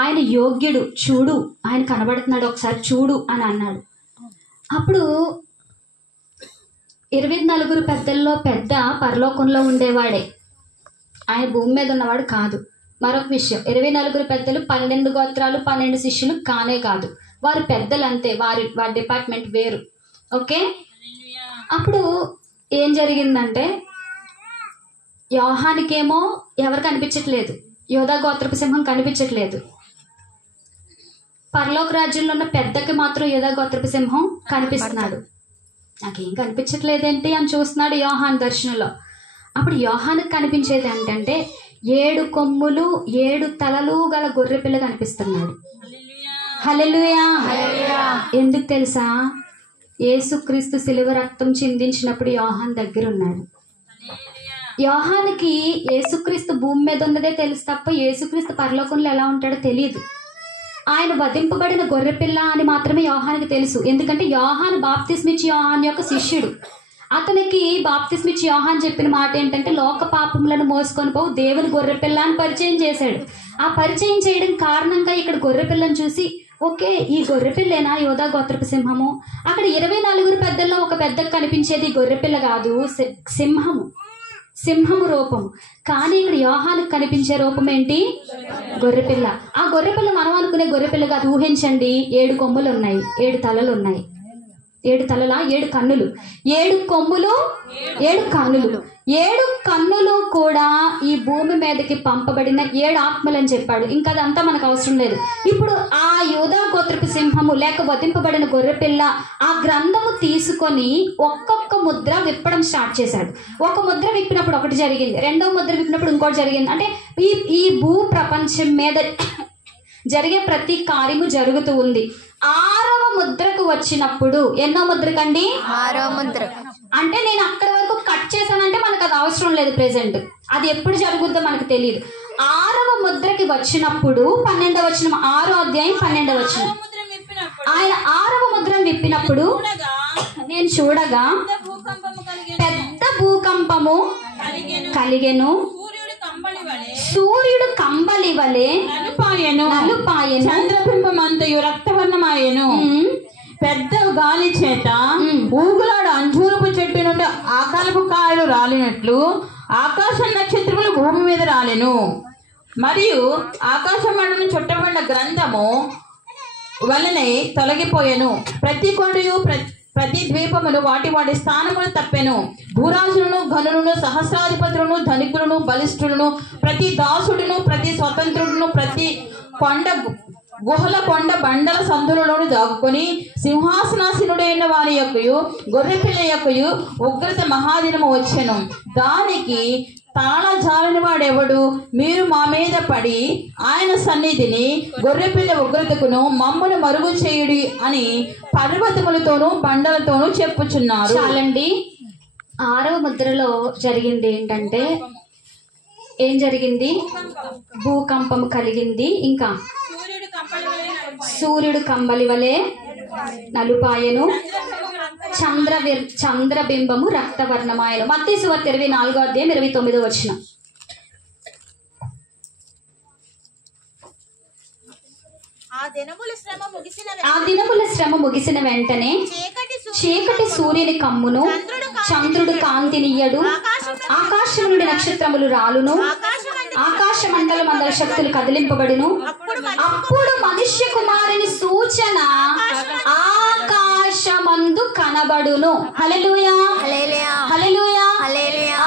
ఆయన యోగ్యుడు, చూడు ఆయన కనబడుతున్నాడు, ఒకసారి చూడు అని అన్నాడు. అప్పుడు 24 పెద్దల్లో పెద్ద పరలోకంలో ఉండేవాడే, ఆయన భూమి మీద ఉన్నవాడు కాదు. మరొక విషయం, 24 పెద్దలు 12 గోత్రాలు 12 శిష్యులు కానే కాదు, వారు పెద్దలు అంతే, వారి డిపార్ట్మెంట్ వేరు. ఓకే, అప్పుడు ఏం జరిగిందంటే, యోహానికేమో ఎవరు కనిపించట్లేదు, యోధా గోత్రపు సింహం కనిపించట్లేదు. పరలోక రాజ్యంలో ఉన్న పెద్దకి మాత్రం యోధా గోత్రపు సింహం కనిపిస్తున్నాడు. నాకేం కనిపించట్లేదేంటి అని చూస్తున్నాడు యోహాన్ దర్శనంలో. అప్పుడు యోహానికి కనిపించేది ఏంటంటే 7 కొమ్ములు 7 తలలు గల గొర్రె పిల్ల కనిపిస్తున్నాడు. హల్లెలూయా. ఎందుకు తెలుసా? యేసుక్రీస్తు శిలువ రక్తం చిందించినప్పుడు యోహాన్ దగ్గర ఉన్నాడు. యోహానికి యేసుక్రీస్తు భూమి మీద ఉన్నదే తెలుసు తప్ప యేసుక్రీస్తు పరలోకంలో ఎలా ఉంటాడో తెలియదు. ఆయన వధింపబడిన గొర్రెపిల్ల అని మాత్రమే యోహానికి తెలుసు. ఎందుకంటే యోహాను బాప్తిస్మిచ్చి యోహాన్ యొక్క శిష్యుడు. అతనికి బాప్తిస్మిచ్చి యోహాన్ చెప్పిన మాట ఏంటంటే లోక పాపములను మోసుకొని పోవు దేవుని గొర్రెపిల్ల అని పరిచయం చేశాడు. ఆ పరిచయం చేయడం కారణంగా ఇక్కడ గొర్రెపిల్లను చూసి ఓకే ఈ గొర్రెపిల్లేనా యోధా గోత్రపు సింహము? అక్కడ 24 పెద్దల్లో ఒక పెద్దకు కనిపించేది గొర్రెపిల్ల కాదు, సింహము రూపం. కానీ ఇక్కడ యోహానికి కనిపించే రూపం ఏంటి? గొర్రెపిల్ల. ఆ గొర్రెపిల్ల మనం అనుకునే గొర్రెపిల్ల కాదు. ఊహించండి, 7 కొమ్ములు ఉన్నాయి, 7 తలలు ఉన్నాయి. 7 తలలా? 7 కన్నులు, 7 కొమ్ములు, 7 కన్నులు. 7 కన్నులు కూడా ఈ భూమి మీదకి పంపబడిన 7 ఆత్మలు అని చెప్పాడు. ఇంకా అదంతా మనకు అవసరం లేదు. ఇప్పుడు ఆ యూదా గోత్రపు సింహము లేక వధింపబడిన గొర్రెపిల్ల ఆ గ్రంథము తీసుకొని ఒక్కొక్క ముద్ర విప్పడం స్టార్ట్ చేశాడు. ఒక ముద్ర విప్పినప్పుడు ఒకటి జరిగింది, రెండవ ముద్ర విప్పినప్పుడు ఇంకోటి జరిగింది. అంటే ఈ భూ ప్రపంచం మీద జరిగే ప్రతి కార్యము జరుగుతూ ఉంది. 6వ ముద్రకు వచ్చినప్పుడు, ఎన్నో ముద్రకండి? 6వ ముద్ర. అంటే నేను అక్కడి వరకు కట్ చేశానంటే మనకు అది అవసరం లేదు. ప్రెసెంట్ అది ఎప్పుడు జరుగుద్దో మనకు తెలియదు. 6వ ముద్రకి వచ్చినప్పుడు 12వ వచనం, 6వ అధ్యాయం 12వ వచనం. సముద్రం విప్పినప్పుడు ఆయన 6వ ముద్రను విప్పినప్పుడు నేను చూడగా పెద్ద భూకంపము కలిగెను. సూర్యుడు కంబలి వలె నలుపాయెను, నలుపాయెను. చంద్రబింబమంతయు రక్తవర్ణమాయెను. పెద్ద గాలి చేత ఊగులాడు అంజూరపు చెట్టు నుండి ఆకాలపు కాయలు రాలినట్లు ఆకాశ నక్షత్రములు భూమి మీద రాలెను. మరియు ఆకాశ మండలం చుట్టబడిన గ్రంథము వలనే తొలగిపోయెను. ప్రతి కొండయు ప్రతి ద్వీపమును వాటి వాటి స్థానములు తప్పెను. భూరాజులను, ఘనులను, సహస్రాధిపతులను, ధనికులను, బలిష్ఠులను, ప్రతి దాసుడును, ప్రతి స్వతంత్రుడును, ప్రతి కొండ బండల సందులలోను దాక్కుని సింహాసనాసీనుడైన వారి యొక్కయు గొర్రెపిల్ల యొక్కయు ఉగ్రత మహాదినము వచ్చెను. దానికి తాళజాలని వాడెవడు? మీరు మా మీద పడి ఆయన సన్నిధిని గొర్రెపిల్ల ఉగ్రతకును మమ్మను మరుగు చేయుడి అని పర్వతములతోనూ బండలతోనూ చెప్పుచున్నారు. చాలండి. 6వ ముద్రలో జరిగింది ఏంటంటే, ఏం జరిగింది? భూకంపం కలిగింది. ఇంకా సూర్యుడు కంబలి వలె నలుపాయెను, చంద్రబింబము రక్తవర్ణమాయను. మత్తయి సువార్త 24వ అధ్యాయం 29వ వచనం. ఆ దినముల శ్రమ ముగిసిన వెంటనే చీకటి సూర్యుని కమ్మును, చంద్రుడు కాంతినియ్యడు, ఆకాశం నుండి నక్షత్రములు రాలును, ఆకాశ మండల శక్తులు కదిలింపబడును. అప్పుడు మనుష్య కుమారుని సూచన ఆకాశమందు కనబడును. హల్లెలూయా, హల్లెలూయా.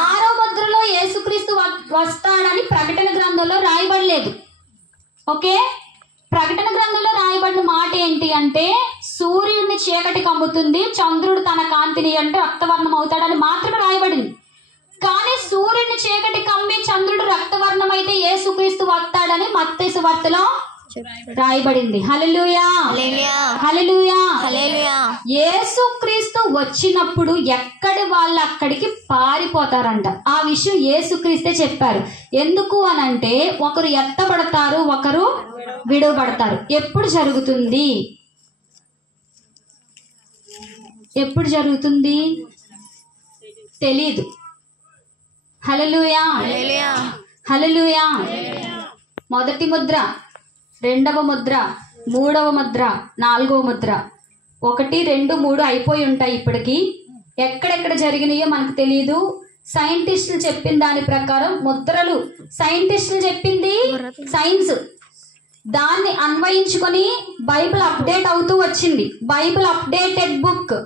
6వ ముద్రలో యేసుక్రీస్తు వస్తాడని ప్రకటన గ్రంథంలో రాయబడలేదు. ఓకే, ప్రకటన గ్రంథంలో రాయబడిన మాట ఏంటి అంటే సూర్యుడిని చీకటి కమ్ముతుంది, చంద్రుడు తన కాంతిని అంటే రక్తవర్ణం అవుతాడని మాత్రమే రాయబడింది. కానీ సూర్యుడిని చీకటి కమ్మి చంద్రుడు రక్తవర్ణం అయితే యేసుక్రీస్తు వస్తాడని మత్తయి సువార్తలో రాయబడింది. హల్లెలూయా, హల్లెలూయా. యేసుక్రీస్తు వచ్చినప్పుడు ఎక్కడి వాళ్ళు అక్కడికి పారిపోతారంట. ఆ విషయం యేసుక్రీస్తే చెప్పారు. ఎందుకు అనంటే ఒకరు ఎత్తబడతారు, ఒకరు విడవబడతారు. ఎప్పుడు జరుగుతుంది? ఎప్పుడు జరుగుతుంది తెలీదు. హల్లెలూయా, హల్లెలూయా. మొదటి ముద్ర, రెండవ ముద్ర, మూడవ ముద్ర, నాలుగవ ముద్ర, 1, 2, 3 అయిపోయి ఉంటాయి ఇప్పటికి. ఎక్కడెక్కడ జరిగినాయో మనకు తెలియదు. సైంటిస్టులు చెప్పిన దాని ప్రకారం ముద్రలు, సైంటిస్టులు చెప్పింది సైన్స్, దాన్ని అన్వయించుకొని బైబిల్ అప్డేట్ అవుతూ వచ్చింది. Bible updated book.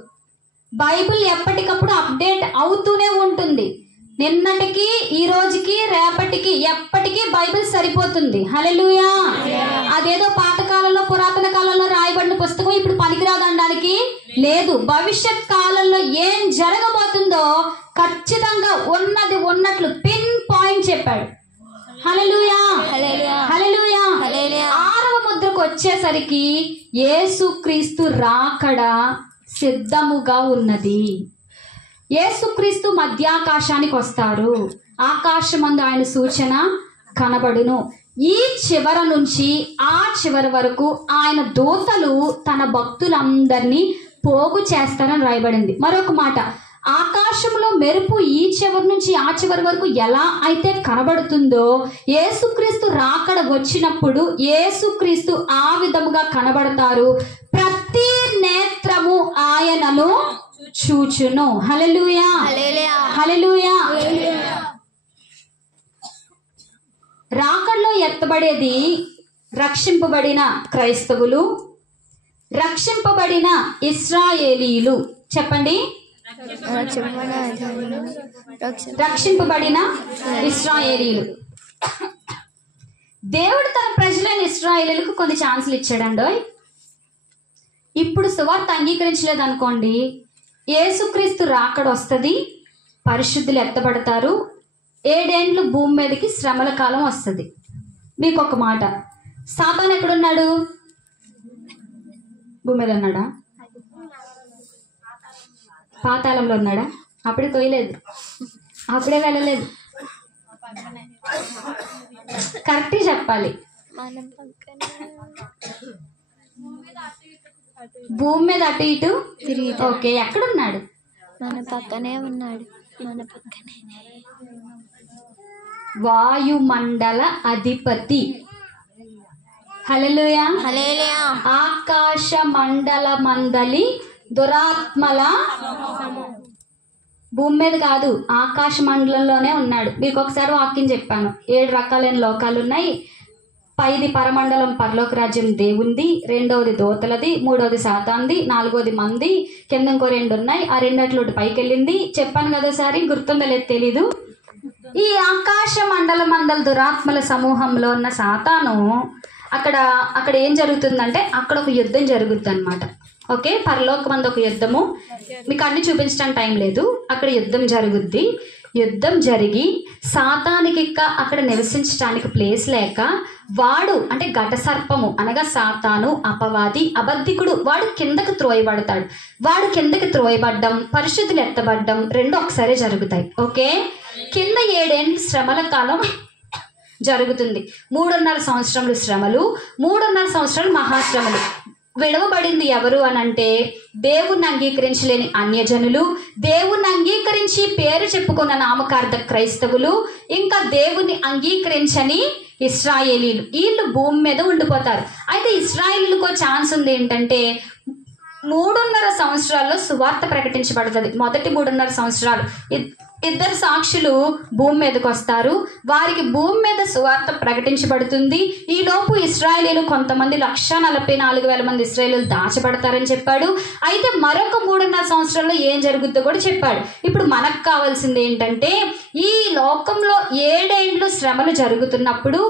బైబిల్ ఎప్పటికప్పుడు అప్డేట్ అవుతూనే ఉంటుంది. నిన్నటికి, ఈ రోజుకి, రేపటికి, ఎప్పటికీ బైబిల్ సరిపోతుంది. హల్లెలూయా. అదేదో పాతకాలంలో, పురాతన కాలంలో రాయబడిన పుస్తకం ఇప్పుడు పనికిరాదనడానికి లేదు. భవిష్యత్ కాలంలో ఏం జరగబోతుందో ఖచ్చితంగా ఉన్నది ఉన్నట్లు పిన్ పాయింట్ చెప్పాడు. హల్లెలూయా, హల్లెలూయా. 6వ ముద్రకు వచ్చేసరికి యేసుక్రీస్తు రాకడ సిద్ధముగా ఉన్నది. యేసుక్రీస్తు మధ్యాకాశానికి వస్తారు. ఆకాశమందు ఆయన సూచన కనబడును. ఈ చివర నుంచి ఆ చివరి వరకు ఆయన దూతలు తన భక్తులందరినీ పోగు చేస్తారని రాయబడింది. మరొక మాట, ఆకాశంలో మెరుపు ఈ చివరి నుంచి ఆ చివరి వరకు ఎలా అయితే కనబడుతుందో యేసుక్రీస్తు రాకడ వచ్చినప్పుడు యేసుక్రీస్తు ఆ విధముగా కనబడతారు. ప్రతి నేత్రము ఆయనను చూచును. హల్లెలూయా, హల్లెలూయా. రాకడలో ఎత్తబడేది రక్షింపబడిన క్రైస్తవులు, రక్షింపబడిన ఇశ్రాయేలీయులు. చెప్పండి, రక్షింపబడిన ఇశ్రాయేలీయులు. దేవుడు తన ప్రజలైన ఇశ్రాయేలీయులకు కొన్ని ఛాన్సులు ఇచ్చాడండి. ఇప్పుడు సువార్త అంగీకరించలేదు అనుకోండి, యేసుక్రీస్తు రాకడ వస్తుంది, పరిశుద్ధులు ఎత్తబడతారు, 7 ఏండ్లు భూమి మీదకి శ్రమల కాలం వస్తుంది. మీకు ఒక మాట, సాతాను ఎక్కడున్నాడు? భూమి మీద ఉన్నాడా? పాతాళంలో ఉన్నాడా? అప్పుడే తోయలేదు, అప్పుడే వెళ్ళలేదు. కరెక్ట్గా చెప్పాలి. భూమి మీద అటు ఇటు. ఓకే, ఎక్కడున్నాడు? మన పక్కనే ఉన్నాడు. మన పక్కనే వాయుమండల అధిపతి. హల్లెలూయా, హల్లెలూయా. ఆకాశ మండల మందలి దురాత్మల భూమి మీద కాదు, ఆకాశ మండలంలోనే ఉన్నాడు. మీకు ఒకసారి వాక్యం చెప్పాను, 7 రకాలైన లోకాలు ఉన్నాయి. పైది పరమండలం పరలోక రాజ్యం దేవుంది, 2వది దోతలది, 3వది సాతాంది, 4వది మంది, కింద ఇంకో 2 ఉన్నాయి. ఆ 2 పైకి వెళ్ళింది. చెప్పాను కదా సారి, గుర్తుందో లేదు తెలీదు. ఈ ఆకాశ మండల మండల దురాత్మల సమూహంలో ఉన్న సాతాను అక్కడ ఏం జరుగుతుందంటే అక్కడ ఒక యుద్ధం జరుగుద్ది అనమాట. ఓకే, పరలోకమందు ఒక యుద్ధము, మీకు అన్ని చూపించడానికి టైం లేదు. అక్కడ యుద్ధం జరుగుద్ది. యుద్ధం జరిగి సాతానికి అక్కడ నివసించడానికి ప్లేస్ లేక వాడు అంటే ఘట సర్పము అనగా సాతాను, అపవాది, అబద్ధికుడు, వాడు కిందకు త్రోయబడతాడు. వాడు కిందకి త్రోయబడ్డం, పరిశుద్ధులు ఎత్తబడ్డం 2 ఒకసారి జరుగుతాయి. ఓకే, కింద 7 ఏండ్ల శ్రమల కాలం జరుగుతుంది. 3.5 సంవత్సరములు శ్రమలు, 3.5 సంవత్సరాలు మహాశ్రమలు. విడవబడింది ఎవరు అనంటే దేవుణ్ణి అంగీకరించలేని అన్యజనులు, దేవుణ్ణి అంగీకరించి పేరు చెప్పుకున్న నామకార్థ క్రైస్తవులు, ఇంకా దేవుణ్ణి అంగీకరించని ఇశ్రాయేలీలు. వీళ్ళు భూమి మీద ఉండిపోతారు. అయితే ఇశ్రాయేలీలకు ఛాన్స్ ఉంది ఏంటంటే 3.5 సంవత్సరాల్లో సువార్త ప్రకటించబడుతుంది. మొదటి 3.5 సంవత్సరాలు 2 సాక్షులు భూమి మీదకి వస్తారు. వారికి భూమి మీద సువార్త ప్రకటించబడుతుంది. ఈ లోపు ఇశ్రాయేలీలు కొంతమంది 144,000 మంది ఇశ్రాయేలీలు దాచబడతారని చెప్పాడు. అయితే మరొక 3.5 సంవత్సరాల్లో ఏం జరుగుద్దో కూడా చెప్పాడు. ఇప్పుడు మనకు కావాల్సింది ఏంటంటే ఈ లోకంలో 7 ఏండ్లు శ్రమలు జరుగుతున్నప్పుడు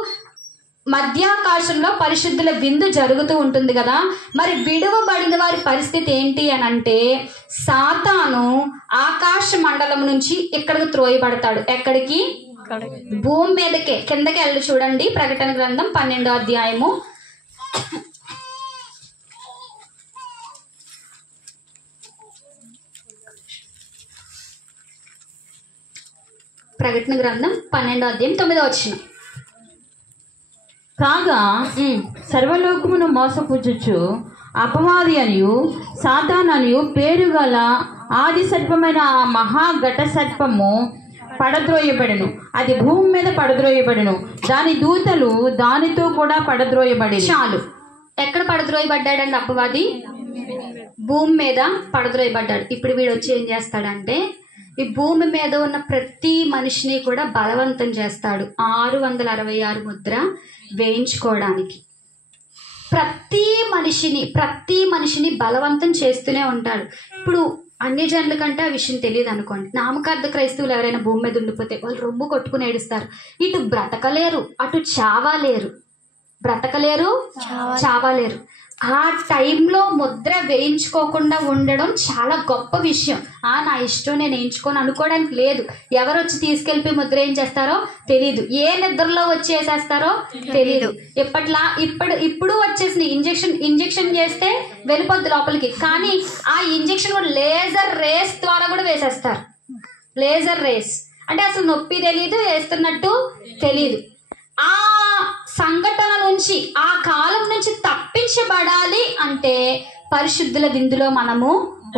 మధ్యాకాశంలో పరిశుద్ధుల విందు జరుగుతూ ఉంటుంది కదా. మరి విడువబడిన వారి పరిస్థితి ఏంటి అని అంటే సాతాను ఆకాశ మండలం నుంచి ఇక్కడికి త్రోయబడతాడు. ఎక్కడికి? భూమి మీదకే. కిందకి వెళ్ళి చూడండి, ప్రకటన గ్రంథం 12వ అధ్యాయము. ప్రకటన గ్రంథం 12వ అధ్యాయం 9వ వచనం. కాగా సర్వలోకమును మోసపుచ్చుచు అపవాది అనియు సాతాను అనియు పేరు గల ఆది సర్పమైన ఆ మహాఘట సర్పము పడద్రోయబడెను. అది భూమి మీద పడద్రోయబడెను. దాని దూతలు దానితో కూడా పడద్రోయబడి. చాలు. ఎక్కడ పడద్రోయబడ్డాడండి అపవాది? భూమి మీద పడద్రోయబడ్డాడు. ఇప్పుడు వీడు వచ్చి ఏం చేస్తాడంటే ఈ భూమి మీద ఉన్న ప్రతి మనిషిని కూడా బలవంతం చేస్తాడు. 666 ముద్ర వేయించుకోవడానికి ప్రతి మనిషిని బలవంతం చేస్తూనే ఉంటాడు. ఇప్పుడు అన్ని జనుల కంటే ఆ విషయం తెలియదు అనుకోండి. నామకార్థ క్రైస్తవులు ఎవరైనా భూమి మీద ఉండిపోతే వాళ్ళు రొమ్ము కొట్టుకుని ఏడుస్తారు. ఇటు బ్రతకలేరు, అటు చావలేరు. ఆ టైంలో ముద్ర వేయించుకోకుండా ఉండడం చాలా గొప్ప విషయం. నా ఇష్టం నేను వేయించుకొని అనుకోవడానికి లేదు. ఎవరు వచ్చి తీసుకెళ్ళిపోయి ముద్ర ఏం చేస్తారో తెలియదు. ఏ నిద్రలో వచ్చి వేసేస్తారో తెలియదు. ఇప్పుడు వచ్చేసిన ఇంజెక్షన్ చేస్తే వెళ్ళిపోద్ది లోపలికి. కానీ ఆ ఇంజెక్షన్ కూడా లేజర్ రేస్ ద్వారా కూడా వేసేస్తారు. లేజర్ రేస్ అంటే అసలు నొప్పి తెలియదు, వేస్తున్నట్టు తెలియదు. ఆ సంఘటన నుంచి, ఆ కాలం నుంచి తప్పించబడాలి అంటే పరిశుద్ధుల విందులో మనము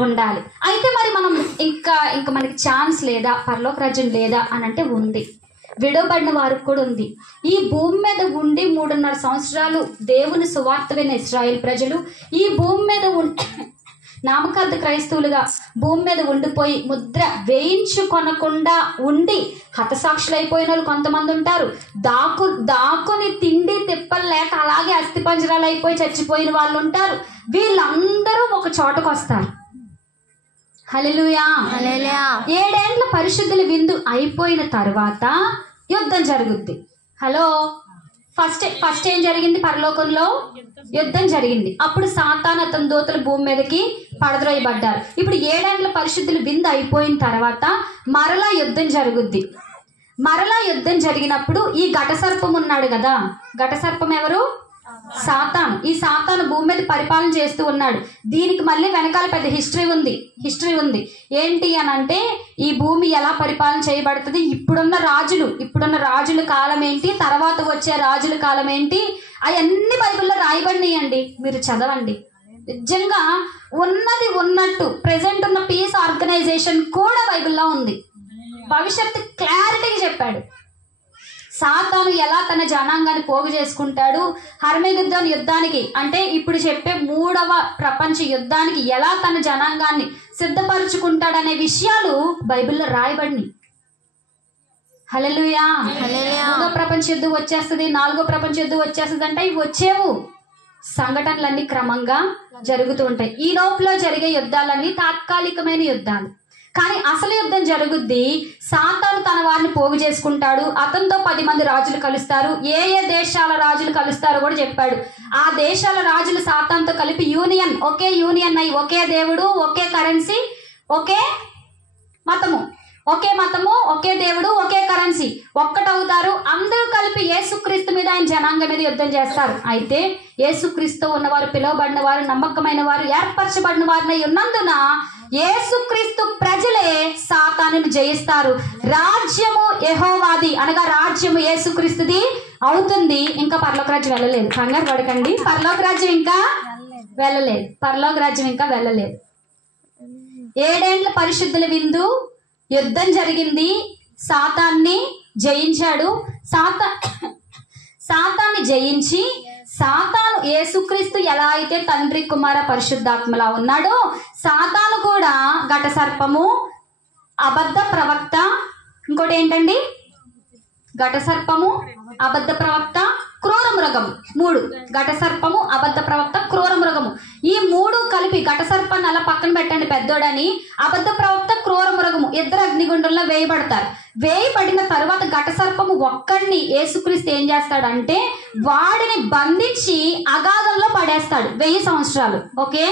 ఉండాలి. అయితే మరి మనం ఇంకా మనకి ఛాన్స్ లేదా, పరలోక రాజ్యం లేదా అని అంటే ఉంది. విడవబడిన వారికి కూడా ఉంది. ఈ భూమి మీద ఉండి 3.5 సంవత్సరాలు దేవుని సువార్త విన్న ఇశ్రాయేల్ ప్రజలు ఈ భూమి మీద నామకార్థ క్రైస్తవులుగా భూమి మీద ఉండిపోయి ముద్ర వేయించుకొనకుండా ఉండి హతసాక్షులైపోయిన వాళ్ళు కొంతమంది ఉంటారు. దాక్కుని తిండి తిప్పలు లేక అలాగే అస్థిపంజరాలు అయిపోయి చచ్చిపోయిన వాళ్ళు ఉంటారు. వీళ్ళందరూ ఒక చోటకు వస్తారు. హల్లెలూయా. 7 ఏండ్ల పరిశుద్ధుల విందు అయిపోయిన తర్వాత యుద్ధం జరుగుద్ది. హలో, ఫస్ట్ ఏం జరిగింది? పరలోకంలో యుద్ధం జరిగింది. అప్పుడు సాతాను అతని దూతలు భూమి మీదకి పడద్రోయబడ్డారు. ఇప్పుడు 7 ఏండ్ల పరిశుద్ధుల విందు అయిపోయిన తర్వాత మరలా యుద్ధం జరుగుద్ది. మరలా యుద్ధం జరిగినప్పుడు ఈ ఘటసర్పం ఉన్నాడు కదా, ఘటసర్పం ఎవరు? సాతాను. ఈ సాతాను భూమి మీద పరిపాలన చేస్తూ ఉన్నాడు. దీనికి మళ్ళీ వెనకాల పెద్ద హిస్టరీ ఉంది. ఏంటి అని అంటే ఈ భూమి ఎలా పరిపాలన చేయబడుతుంది, ఇప్పుడున్న రాజుల కాలం ఏంటి, తర్వాత వచ్చే రాజుల కాలం ఏంటి, అవన్నీ బైబిల్లో రాయబడినాయండి. మీరు చదవండి. నిజంగా ఉన్నది ఉన్నట్టు ప్రెసెంట్ ఉన్న పీస్ ఆర్గనైజేషన్ కూడా బైబిల్లో ఉంది. భవిష్యత్తు క్లారిటీగా చెప్పాడు. సాతాను ఎలా తన జనాంగాన్ని పోగు చేసుకుంటాడు, హర్మగెద్దోను యుద్ధానికి అంటే ఇప్పుడు చెప్పే 3వ ప్రపంచ యుద్ధానికి ఎలా తన జనాంగాన్ని సిద్ధపరచుకుంటాడనే విషయాలు బైబిల్లో రాయబడినాయి. హల్లెలూయా. 3వ ప్రపంచ యుద్ధం వచ్చేస్తుంది, 4వ ప్రపంచ యుద్ధం వచ్చేస్తుంది అంటే ఇవి వచ్చేవు. సంఘటనలన్నీ క్రమంగా జరుగుతూ ఉంటాయి. ఈ లోపల జరిగే యుద్ధాలన్నీ తాత్కాలికమైన యుద్ధాలు. కానీ అసలు యుద్ధం జరుగుద్ది. సాతాను తన వారిని పోగు చేసుకుంటాడు. అతనితో 10 మంది రాజులు కలుస్తారు. ఏ దేశాల రాజులు కలుస్తారో కూడా చెప్పాడు. ఆ దేశాల రాజులు సాతానుతో కలిపి ఒకే యూనియన్ అయ్యి ఒకే దేవుడు, ఒకే కరెన్సీ, ఒకే మతము, ఒకే దేవుడు, ఒకే కరెన్సీ, ఒక్కటవుతారు. అందరూ కలిపి యేసుక్రీస్తు మీద, ఆయన జనాంగం మీద యుద్ధం చేస్తారు. అయితే యేసుక్రీస్తు ఉన్నవారు, పిలువబడిన వారు, నమ్మకమైన వారు, ఏర్పరచబడిన వారిని ఉన్నందున యేసుక్రీస్తు ప్రజలే సాతానుని జయిస్తారు. రాజ్యము యెహోవాది, అనగా రాజ్యము యేసుక్రీస్తుది అవుతుంది. ఇంకా పరలోక రాజ్యం వెళ్ళలేదు. కంగారు పడకండి. పరలోక రాజ్యం ఇంకా వెళ్ళలేదు. 7 ఏండ్ల పరిశుద్ధుల విందు యుద్ధం జరిగింది. సాతాన్ని జయించాడు. సాతాన్ని జయించి సాతాను యేసుక్రీస్తు ఎలా అయితే తండ్రి, కుమార, పరిశుద్ధాత్మలా ఉన్నాడో సాతాను కూడా ఘటసర్పము, అబద్ధ ప్రవక్త, ఇంకోటి ఏంటండి? ఘటసర్పము, అబద్ధ ప్రవక్త, క్రూర మృగము. 3 ఘటసర్పము, అబద్ధ ప్రవక్త, క్రూర మృగము. ఈ 3 కలిపి ఘటసర్పాన్ని అలా పక్కన పెట్టండి పెద్దోడని. అబద్ధ ప్రవక్త, క్రూర మృగము ఇద్దరు అగ్నిగుండంలో వేయబడతారు. వేయబడిన తర్వాత ఘటసర్పము ఒక్కడిని యేసుక్రీస్తు ఏం చేస్తాడంటే వాడిని బంధించి అగాధంలో పడేస్తాడు 1000 సంవత్సరాలు. ఓకే,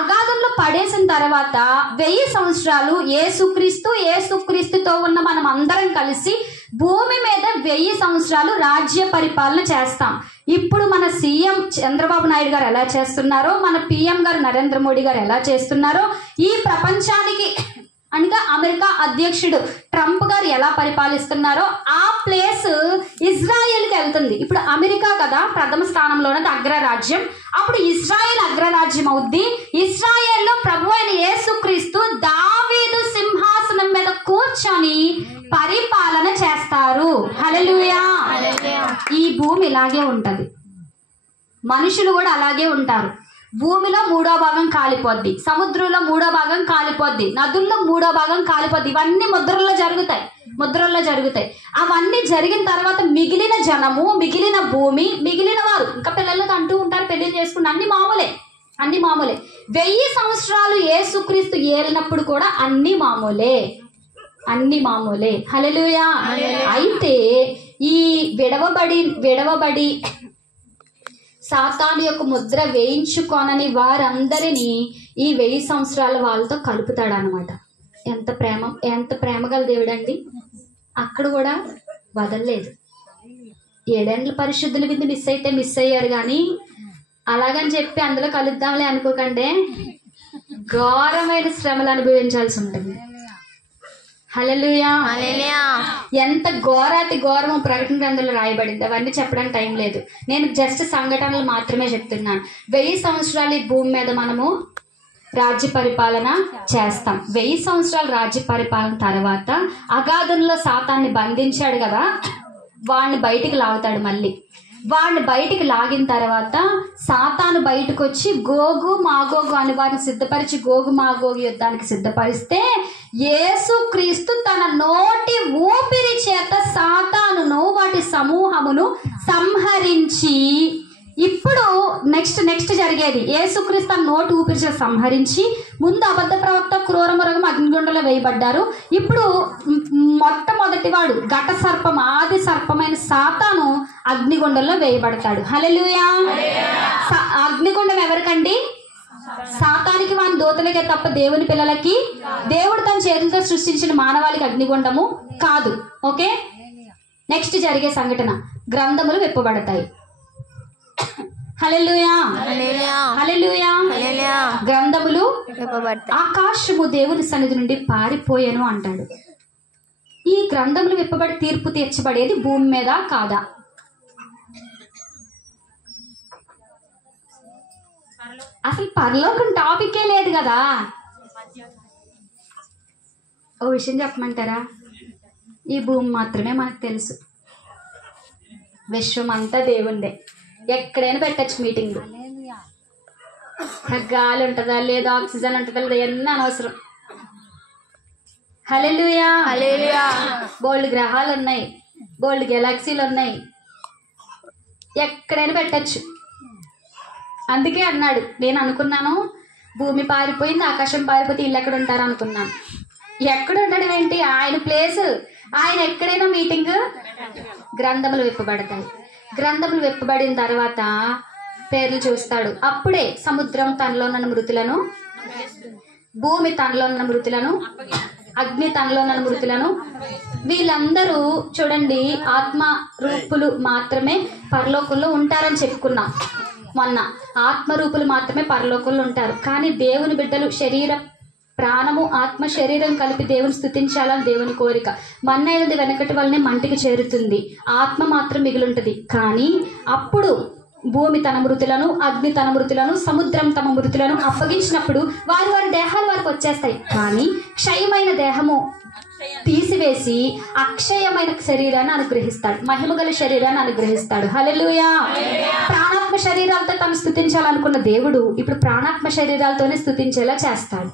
అగాధంలో పడేసిన తర్వాత 1000 సంవత్సరాలు యేసుక్రీస్తుతో ఉన్న మనం అందరం కలిసి భూమి మీద 1000 సంవత్సరాలు రాజ్య పరిపాలన చేస్తాం. ఇప్పుడు మన సీఎం చంద్రబాబు నాయుడు గారు ఎలా చేస్తున్నారో, మన పిఎం గారు నరేంద్ర మోడీ గారు ఎలా చేస్తున్నారో, ఈ ప్రపంచానికి అనగా అమెరికా అధ్యక్షుడు ట్రంప్ గారు ఎలా పరిపాలిస్తున్నారో ఆ ప్లేస్ ఇజ్రాయెల్కి వెళ్తుంది. ఇప్పుడు అమెరికా కదా ప్రథమ స్థానంలో ఉన్నది, అగ్రరాజ్యం. అప్పుడు ఇజ్రాయెల్ అగ్రరాజ్యం అవుద్ది. ఇజ్రాయెల్లో ప్రభు అయిన యేసుక్రీస్తు దావీదు సింహాసనం మీద కూర్చొని పరిపాలన చేస్తారు. హల్లెలూయా. ఈ భూమి ఇలాగే ఉంటది, మనుషులు కూడా అలాగే ఉంటారు. భూమిలో 3వ భాగం కాలిపోద్ది, సముద్రంలో 3వ భాగం కాలిపోద్ది, నదుల్లో 3వ భాగం కాలిపోద్ది. ఇవన్నీ ముద్రల్లో జరుగుతాయి. అవన్నీ జరిగిన తర్వాత మిగిలిన జనము, మిగిలిన భూమి, మిగిలిన వారు ఇంకా పిల్లలకు అంటూ ఉంటారు, పెళ్లి చేసుకుంటే అన్ని మామూలే. 1000 సంవత్సరాలు యేసుక్రీస్తు ఏలినప్పుడు కూడా అన్ని మామూలే. హల్లెలూయా. అయితే ఈ విడవబడి సాతాను యొక్క ముద్ర వేయించుకొనని వారందరినీ ఈ 1000 సంవత్సరాల వాళ్ళతో కలుపుతాడు అనమాట. ఎంత ప్రేమ గల దేవుడండి. అక్కడ కూడా వదలలేదు. 7 ఏండ్ల పరిశుద్ధుల విందు మిస్ అయ్యారు కానీ అలాగని చెప్పి అందులో కలుద్దాంలే అనుకోకండి. ఘోరమైన శ్రమలు అనుభవించాల్సి ఉంటుంది. హల్లెలూయా. ఎంత ఘోరమో ప్రకటన గ్రంథంలో రాయబడింది. అవన్నీ చెప్పడానికి టైం లేదు. నేను జస్ట్ సంఘటనలు మాత్రమే చెప్తున్నాను. 1000 సంవత్సరాలు ఈ భూమి మీద మనము రాజ్య పరిపాలన చేస్తాం. 1000 సంవత్సరాలు రాజ్య పరిపాలన తర్వాత అగాధంలో సాతాన్ని బంధించాడు కదా, వాడిని బయటికి లాగుతాడు. మళ్ళీ వాడిని బయటికి లాగిన తర్వాత సాతాను బయటకు వచ్చి గోగు మాగోగు అని వారిని సిద్ధపరిచి గోగు మాగోగు యుద్ధానికి సిద్ధపరిస్తే యేసుక్రీస్తు తన నోటి ఊపిరి చేత సాతానును వాటి సమూహమును సంహరించి, ఇప్పుడు నెక్స్ట్ జరిగేది యేసుక్రీస్తు తన నోటి ఊపిరి చేత సంహరించి, ముందు అబద్ధ ప్రవక్త క్రూర మృగం అగ్నిగుండంలో వేయబడ్డారు. ఇప్పుడు మొట్టమొదటి వాడు ఘట సర్పం, ఆది సర్పమైన సాతాను అగ్నిగుండంలో వేయబడతాడు. హల్లెలూయా. అగ్నిగుండం ఎవరికండి? సాతానికి వాని దూతలకే తప్ప దేవుని పిల్లలకి, దేవుడు తన చేతులతో సృష్టించిన మానవాళికి అగ్నిగుండము కాదు. ఓకే, నెక్స్ట్ జరిగే సంఘటన గ్రంథములు విప్పబడతాయి. హల్లెలూయా. హల్లెలూయా. గ్రంథములు ఆకాశము దేవుని సన్నిధి నుండి పారిపోయాను అంటాడు. ఈ గ్రంథములు విప్పబడి తీర్పు తీర్చబడేది భూమి మీద కాదా? అసలు పరలోకం టాపికే లేదు కదా. ఓ విషయం చెప్పమంటారా? ఈ భూమి మాత్రమే మనకు తెలుసు, విశ్వం అంతా దేవుండే. ఎక్కడైనా పెట్టచ్చు మీటింగ్. గాలి ఉంటుందా లేదా, ఆక్సిజన్ ఉంటుందా లేదా, ఎన్ని అనవసరం. హల్లెలూయా. బోల్డ్ గ్రహాలు ఉన్నాయి, బోల్డ్ గెలాక్సీలు ఉన్నాయి, ఎక్కడైనా పెట్టచ్చు. అందుకే అన్నాడు, నేను అనుకున్నాను భూమి పారిపోయింది, ఆకాశం పారిపోతే వీళ్ళు ఎక్కడ ఉంటారు అనుకున్నాను. ఎక్కడ ఉండడం ఏంటి, ఆయన ప్లేస్. ఆయన ఎక్కడైనా మీటింగ్. గ్రంథములు విప్పబడతాయి. గ్రంథములు విప్పబడిన తర్వాత పేర్లు చూస్తాడు. అప్పుడే సముద్రం తనలో ఉన్న మృతులను, భూమి తనలో ఉన్న మృతులను, అగ్ని తనలో ఉన్న మృతులను, వీళ్ళందరూ చూడండి ఆత్మ రూపులు మాత్రమే పరలోకంలో ఉంటారని చెప్పుకున్నాం మొన్న. ఆత్మరూపులు మాత్రమే పరలోకంలో ఉంటారు. కానీ దేవుని బిడ్డలు శరీర ప్రాణము ఆత్మ శరీరం కలిపి దేవుని స్తుతించాలని దేవుని కోరిక. మన్నైనది వెనకటి వల్లనే మంటికి చేరుతుంది, ఆత్మ మాత్రం మిగిలింటది. కానీ అప్పుడు భూమి తన మృతులను, అగ్ని తన మృతులను, సముద్రం తమ మృతులను అప్పగించినప్పుడు వారి దేహాలు వారికి వచ్చేస్తాయి. కానీ క్షయమైన దేహము తీసివేసి అక్షయమైన శరీరాన్ని అనుగ్రహిస్తాడు, మహిమగల శరీరాన్ని అనుగ్రహిస్తాడు. హల్లెలూయా. ప్రాణాత్మ శరీరాలతో తను స్తుతించాలనుకున్న దేవుడు ఇప్పుడు ప్రాణాత్మ శరీరాలతోనే స్తుతించేలా చేస్తాడు.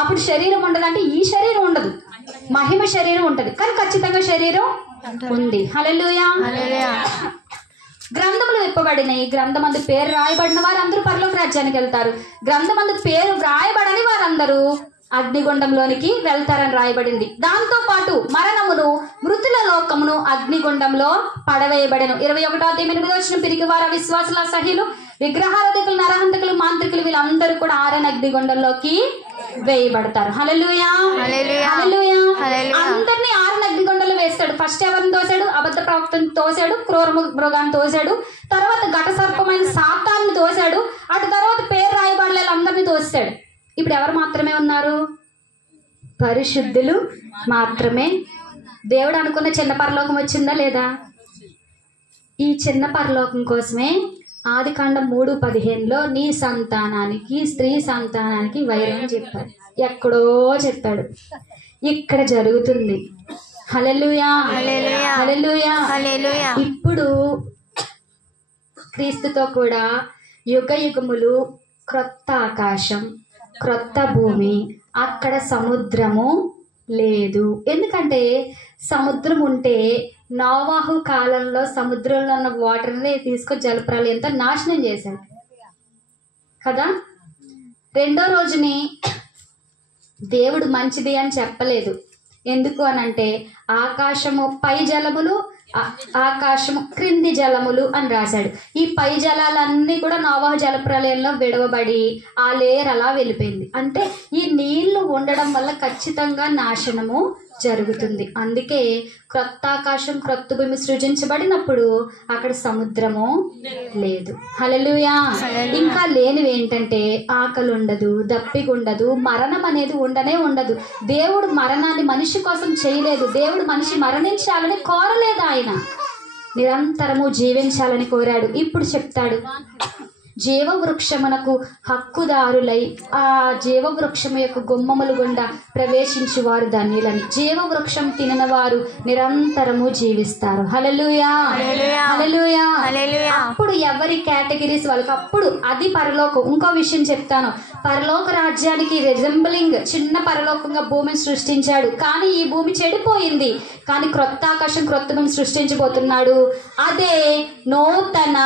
అప్పుడు శరీరం ఉండదంటే ఈ శరీరం ఉండదు, మహిమ శరీరం ఉంటది, కానీ ఖచ్చితంగా శరీరం ఉంది. హల్లెలూయా. గ్రంథములు విప్పబడినాయి. గ్రంథమందు పేరు రాయబడిన వారందరూ పరలోక రాజ్యానికి వెళ్తారు. గ్రంథమందు పేరు వ్రాయబడని వారందరూ అగ్నిగుండంలోనికి వెళ్తారని రాయబడింది. దాంతో పాటు మరణమును, మృతుల లోకమును అగ్నిగుండంలో పడవేయబడను. 21:8 పిరికివారు, అవిశ్వాసుల, అసహ్యులు, విగ్రహారాధకులు, నరహంతకులు, మాంత్రికులు వీళ్ళందరూ కూడా ఆరని అగ్నిగుండంలోకి వేయబడతారు. హల్లెలూయా. హల్లెలూయా. అందరినీ ఆరని అగ్నిగుండంలో వేస్తాడు. ఫస్ట్ ఎవరిని తోసాడు? అబద్ధ ప్రవక్తను తోసాడు, క్రూర మృగాన్ని తోసాడు, తర్వాత ఘట సర్పమైన సాతాన్ని తోసాడు, అటు తర్వాత పేరు రాయబడలే అందరినీ తోసాడు. ఇప్పుడు ఎవరు మాత్రమే ఉన్నారు? పరిశుద్ధులు మాత్రమే. దేవుడు అనుకున్న చిన్న పరలోకం వచ్చిందా లేదా? ఈ చిన్న పరలోకం కోసమే ఆదికాండం 3:15 నీ సంతానానికి స్త్రీ సంతానానికి వైరం చెప్పాడు. ఎక్కడో చెప్పాడు, ఇక్కడ జరుగుతుంది. హల్లెలూయా. హల్లెలూయా. ఇప్పుడు క్రీస్తుతో కూడా యుగ యుగములు క్రొత్త ఆకాశం, క్రొత్త భూమి, అక్కడ సముద్రము లేదు. ఎందుకంటే సముద్రం ఉంటే నోవాహు కాలంలో సముద్రంలో ఉన్న వాటర్ని తీసుకొని జలప్రలయంతో నాశనం చేశాడు కదా. రెండో రోజుని దేవుడు మంచిది అని చెప్పలేదు. ఎందుకు అనంటే ఆకాశము పై జలములు, ఆకాశము క్రింది జలములు అని రాశాడు. ఈ పై జలాలన్నీ కూడా నోవహు జలప్రలయంలో విడవబడి ఆ లేయర్ అలా వెళ్ళిపోయింది. అంటే ఈ నీళ్లు ఉండడం వల్ల ఖచ్చితంగా నాశనము జరుగుతుంది. అందుకే క్రొత్త ఆకాశం క్రొత్త భూమి సృజించబడినప్పుడు అక్కడ సముద్రము లేదు. హల్లెలూయా. ఇంకా లేనివి ఏంటంటే ఆకలి ఉండదు, దప్పిగుండదు, మరణం అనేది ఉండనే ఉండదు. దేవుడు మరణాన్ని మనిషి కోసం చేయలేదు. దేవుడు మనిషి మరణించాలని కోరలేదు. ఆయన నిరంతరము జీవించాలని కోరాడు. ఇప్పుడు చెప్తాడు, జీవవృక్షమునకు హక్కుదారులై ఆ జీవవృక్షము యొక్క గుమ్మములు గుండా ప్రవేశించు వారు ధన్యులని. జీవవృక్షం తినిన వారు నిరంతరము జీవిస్తారు. హల్లెలూయా, హల్లెలూయా. అప్పుడు ఎవరి కేటగిరీస్ వాళ్ళకి అప్పుడు అది పరలోకం. ఇంకో విషయం చెప్తాను, పరలోక రాజ్యానికి రిజెంబ్లింగ్ చిన్న పరలోకంగా భూమిని సృష్టించాడు. కానీ ఈ భూమి చెడిపోయింది. కానీ క్రొత్త ఆకాశం క్రొత్త భూమి సృష్టించబోతున్నాడు. అదే నూతన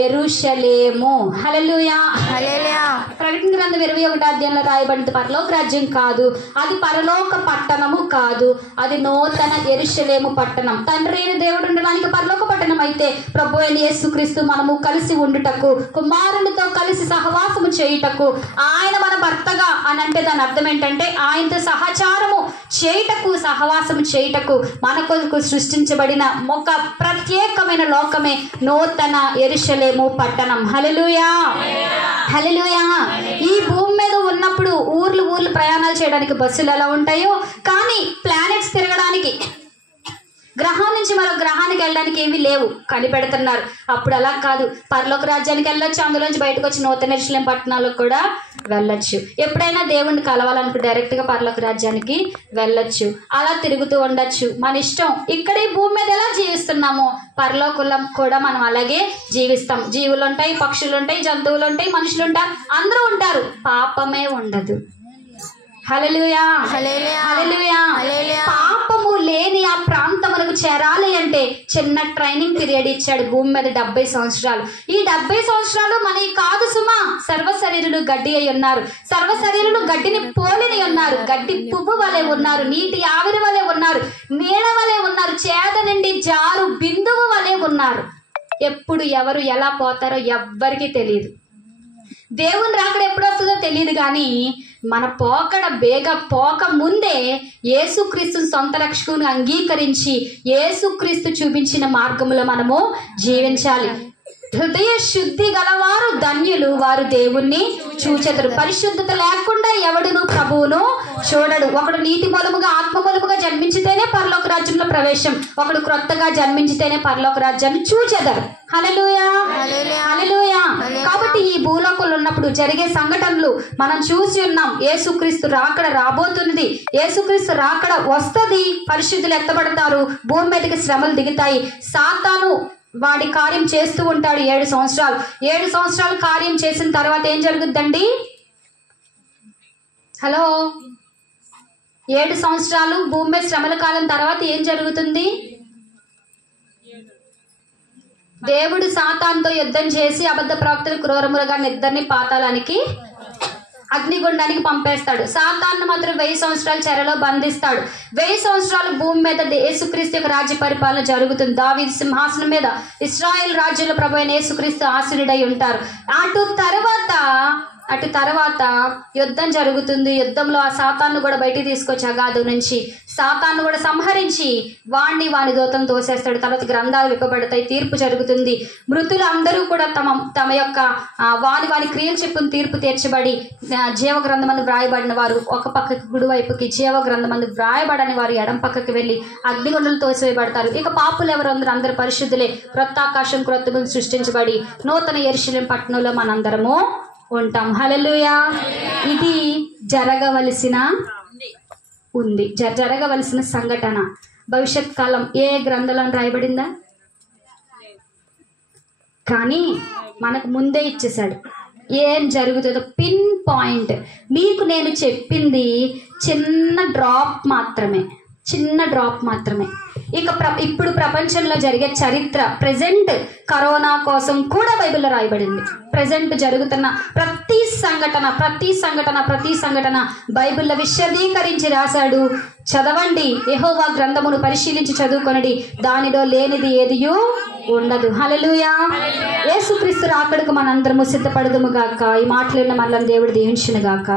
యెరూషలేము. హల్లెలూయా, హల్లెలూయా. ప్రకటన గ్రంథం 21వ అధ్యాయంలో రాయబడింది పరలోక రాజ్యం కాదు, అది పరలోక పట్టణము కాదు, అది నూతన యెరూషలేము పట్టణం. తండ్రి అయిన దేవుడు ఉండడానికి పరలోక పట్టణం అయితే ప్రభు అయిన యేసుక్రీస్తు మనము కలిసి ఉండుటకు, కుమారునితో కలిసి సహవాసము చేయుటకు, ఆయన మన భర్తగా అని అంటే దాని అర్థం ఏంటంటే ఆయనతో సహచారము చేయుటకు, సహవాసము చేయుటకు మన కొరకు సృష్టించబడిన ఒక ప్రత్యేకమైన లోకమే నూతన యెరూషలేము పట్టణం. హల్లెలూయా, హల్లెలూయా. ఈ భూమి మీద ఉన్నప్పుడు ఊర్లు ప్రయాణాలు చేయడానికి బస్సులు ఎలా ఉంటాయో, కానీ ప్లానెట్స్ తిరగడానికి, గ్రహం నుంచి మరో గ్రహానికి వెళ్ళడానికి ఏమీ లేవు, కనిపెడుతున్నారు. అప్పుడు అలా కాదు, పరలోక రాజ్యానికి వెళ్ళొచ్చు, అందులోంచి బయటకు వచ్చి నూతన యెరూషలేము పట్టణాలకు కూడా వెళ్ళొచ్చు. ఎప్పుడైనా దేవుణ్ణి కలవాలనుకో డైరెక్ట్గా పరలోక రాజ్యానికి వెళ్ళొచ్చు, అలా తిరుగుతూ ఉండొచ్చు, మన ఇష్టం. ఇక్కడ ఈ భూమి మీద ఎలా జీవిస్తున్నామో పరలోకంలో కూడా మనం అలాగే జీవిస్తాం. జీవులు ఉంటాయి, పక్షులు ఉంటాయి, జంతువులు ఉంటాయి, మనుషులు ఉంటారు, అందరూ ఉంటారు, పాపమే ఉండదు. హల్లెలూయా, హల్లెలూయా. పాపము లేని ఆ ప్రాంతములకు చేరాలి అంటే చిన్న ట్రైనింగ్ పీరియడ్ ఇచ్చాడు. భూమి మీద 70 సంవత్సరాలు. ఈ 70 సంవత్సరాలు మనకి కాదు సుమా. సర్వశరీరులు గడ్డి అయి ఉన్నారు, సర్వశరీరులు గడ్డిని పోలిని ఉన్నారు, గడ్డి పువ్వు వలె ఉన్నారు, నీటి ఆవిరి వలె ఉన్నారు, నీడ వలె ఉన్నారు, చేద నుండి జారు బిందువు వలె ఉన్నారు. ఎప్పుడు ఎవరు ఎలా పోతారో ఎవ్వరికీ తెలియదు. దేవుని రాకడ ఎప్పుడు వస్తుందో తెలియదు. కానీ మన పోక ముందే యేసుక్రీస్తుని సొంత రక్షకుని అంగీకరించి యేసుక్రీస్తు చూపించిన మార్గంలో మనము జీవించాలి. హృదయ శుద్ధి గలవారు ధన్యులు, వారు దేవుణ్ణి చూచెదరు. పరిశుద్ధత లేకుండా ఎవడును ప్రభువును చూడడు. ఒకడు నీతి మూలముగా ఆత్మ మూలముగా జన్మించితేనే పరలోక రాజ్యంలో ప్రవేశం, ఒకడు క్రొత్తగా జన్మించితేనే పరలోక రాజ్యాన్ని చూచెదరు. హల్లెలూయా, హల్లెలూయా. కాబట్టి ఈ భూలోకంలో ఉన్నప్పుడు జరిగే సంఘటనలు మనం చూసి ఉన్నాం. యేసుక్రీస్తు రాకడ రాబోతున్నది, యేసుక్రీస్తు రాకడ వస్తుంది, పరిశుద్ధులు ఎత్తబడతారు, భూమి మీదకి శ్రమలు దిగుతాయి. సాతాను వాడి కార్యం చేస్తూ ఉంటాడు 7 సంవత్సరాలు. 7 సంవత్సరాలు కార్యం చేసిన తర్వాత ఏం జరుగుద్దండి? హలో, 7 సంవత్సరాలు భూమి మీద శ్రమల కాలం తర్వాత ఏం జరుగుతుంది? దేవుడు సాతానుతో యుద్ధం చేసి అబద్ధ ప్రవక్తలు క్రూరములుగా ఇద్దరిని పాతాళానికి అగ్నిగుండానికి పంపేస్తాడు. సాతాను మాత్రం 1000 సంవత్సరాలు చెరలో బంధిస్తాడు. 1000 సంవత్సరాలు భూమి మీద యేసుక్రీస్తు యొక్క రాజ్య పరిపాలన జరుగుతుంది. దావీదు సింహాసనం మీద ఇశ్రాయేల్ రాజ్యంలో ప్రభు అయిన యేసుక్రీస్తు ఆసీనుడై ఉంటారు. అటు తర్వాత యుద్ధం జరుగుతుంది. యుద్ధంలో ఆ సాతాను కూడా బయటికి తీసుకొచ్చి అగాధు నుంచి సాతాను కూడా సంహరించి వాని దూతను తోసేస్తాడు. తర్వాత గ్రంథాలు విప్పబడతాయి, తీర్పు జరుగుతుంది. మృతులు అందరూ కూడా తమ యొక్క వాని క్రియలు చెప్పుకుని తీర్పు తీర్చబడి జీవ గ్రంథమందు వ్రాయబడిన వారు ఒక పక్కకి కుడివైపుకి, జీవ గ్రంథమందు వ్రాయబడని వారు ఎడం పక్కకి వెళ్ళి అగ్నిగుండలు తోసివేయబడతారు. ఇక పాపులు ఎవరందరూ అందరూ పరిశుద్ధులే. క్రొత్త ఆకాశం క్రొత్త భూమి సృష్టించబడి నూతన యెరూషలేము పట్టణంలో మనందరము ఉంటాం. హల్లెలూయా. ఇది జరగవలసిన సంఘటన. భవిష్యత్ కాలం ఏ గ్రంథంలో రాయబడిందా? కానీ మనకు ముందే ఇచ్చేసాడు ఏం జరుగుతుందో పిన్ పాయింట్. మీకు నేను చెప్పింది చిన్న డ్రాప్ మాత్రమే. చిన్న డ్రాప్ మాత్రమే. ఇక ఇప్పుడు ప్రపంచంలో జరిగే చరిత్ర, ప్రెజెంట్ కరోనా కోసం కూడా బైబిల్లో రాయబడింది. ప్రెజెంట్ జరుగుతున్న ప్రతి సంఘటన బైబిల్లో విశదీకరించి రాశాడు. చదవండి, యెహోవా గ్రంథమును పరిశీలించి చదువుకొనడి, దానిలో లేనిది ఏదియూ ఉండదు. హల్లెలూయా. యేసుక్రీస్తు రాకడకు మనందరము సిద్ధపడదుము గాక. ఈ మాటలు మనల్ని దేవుడు దీవించును గాక.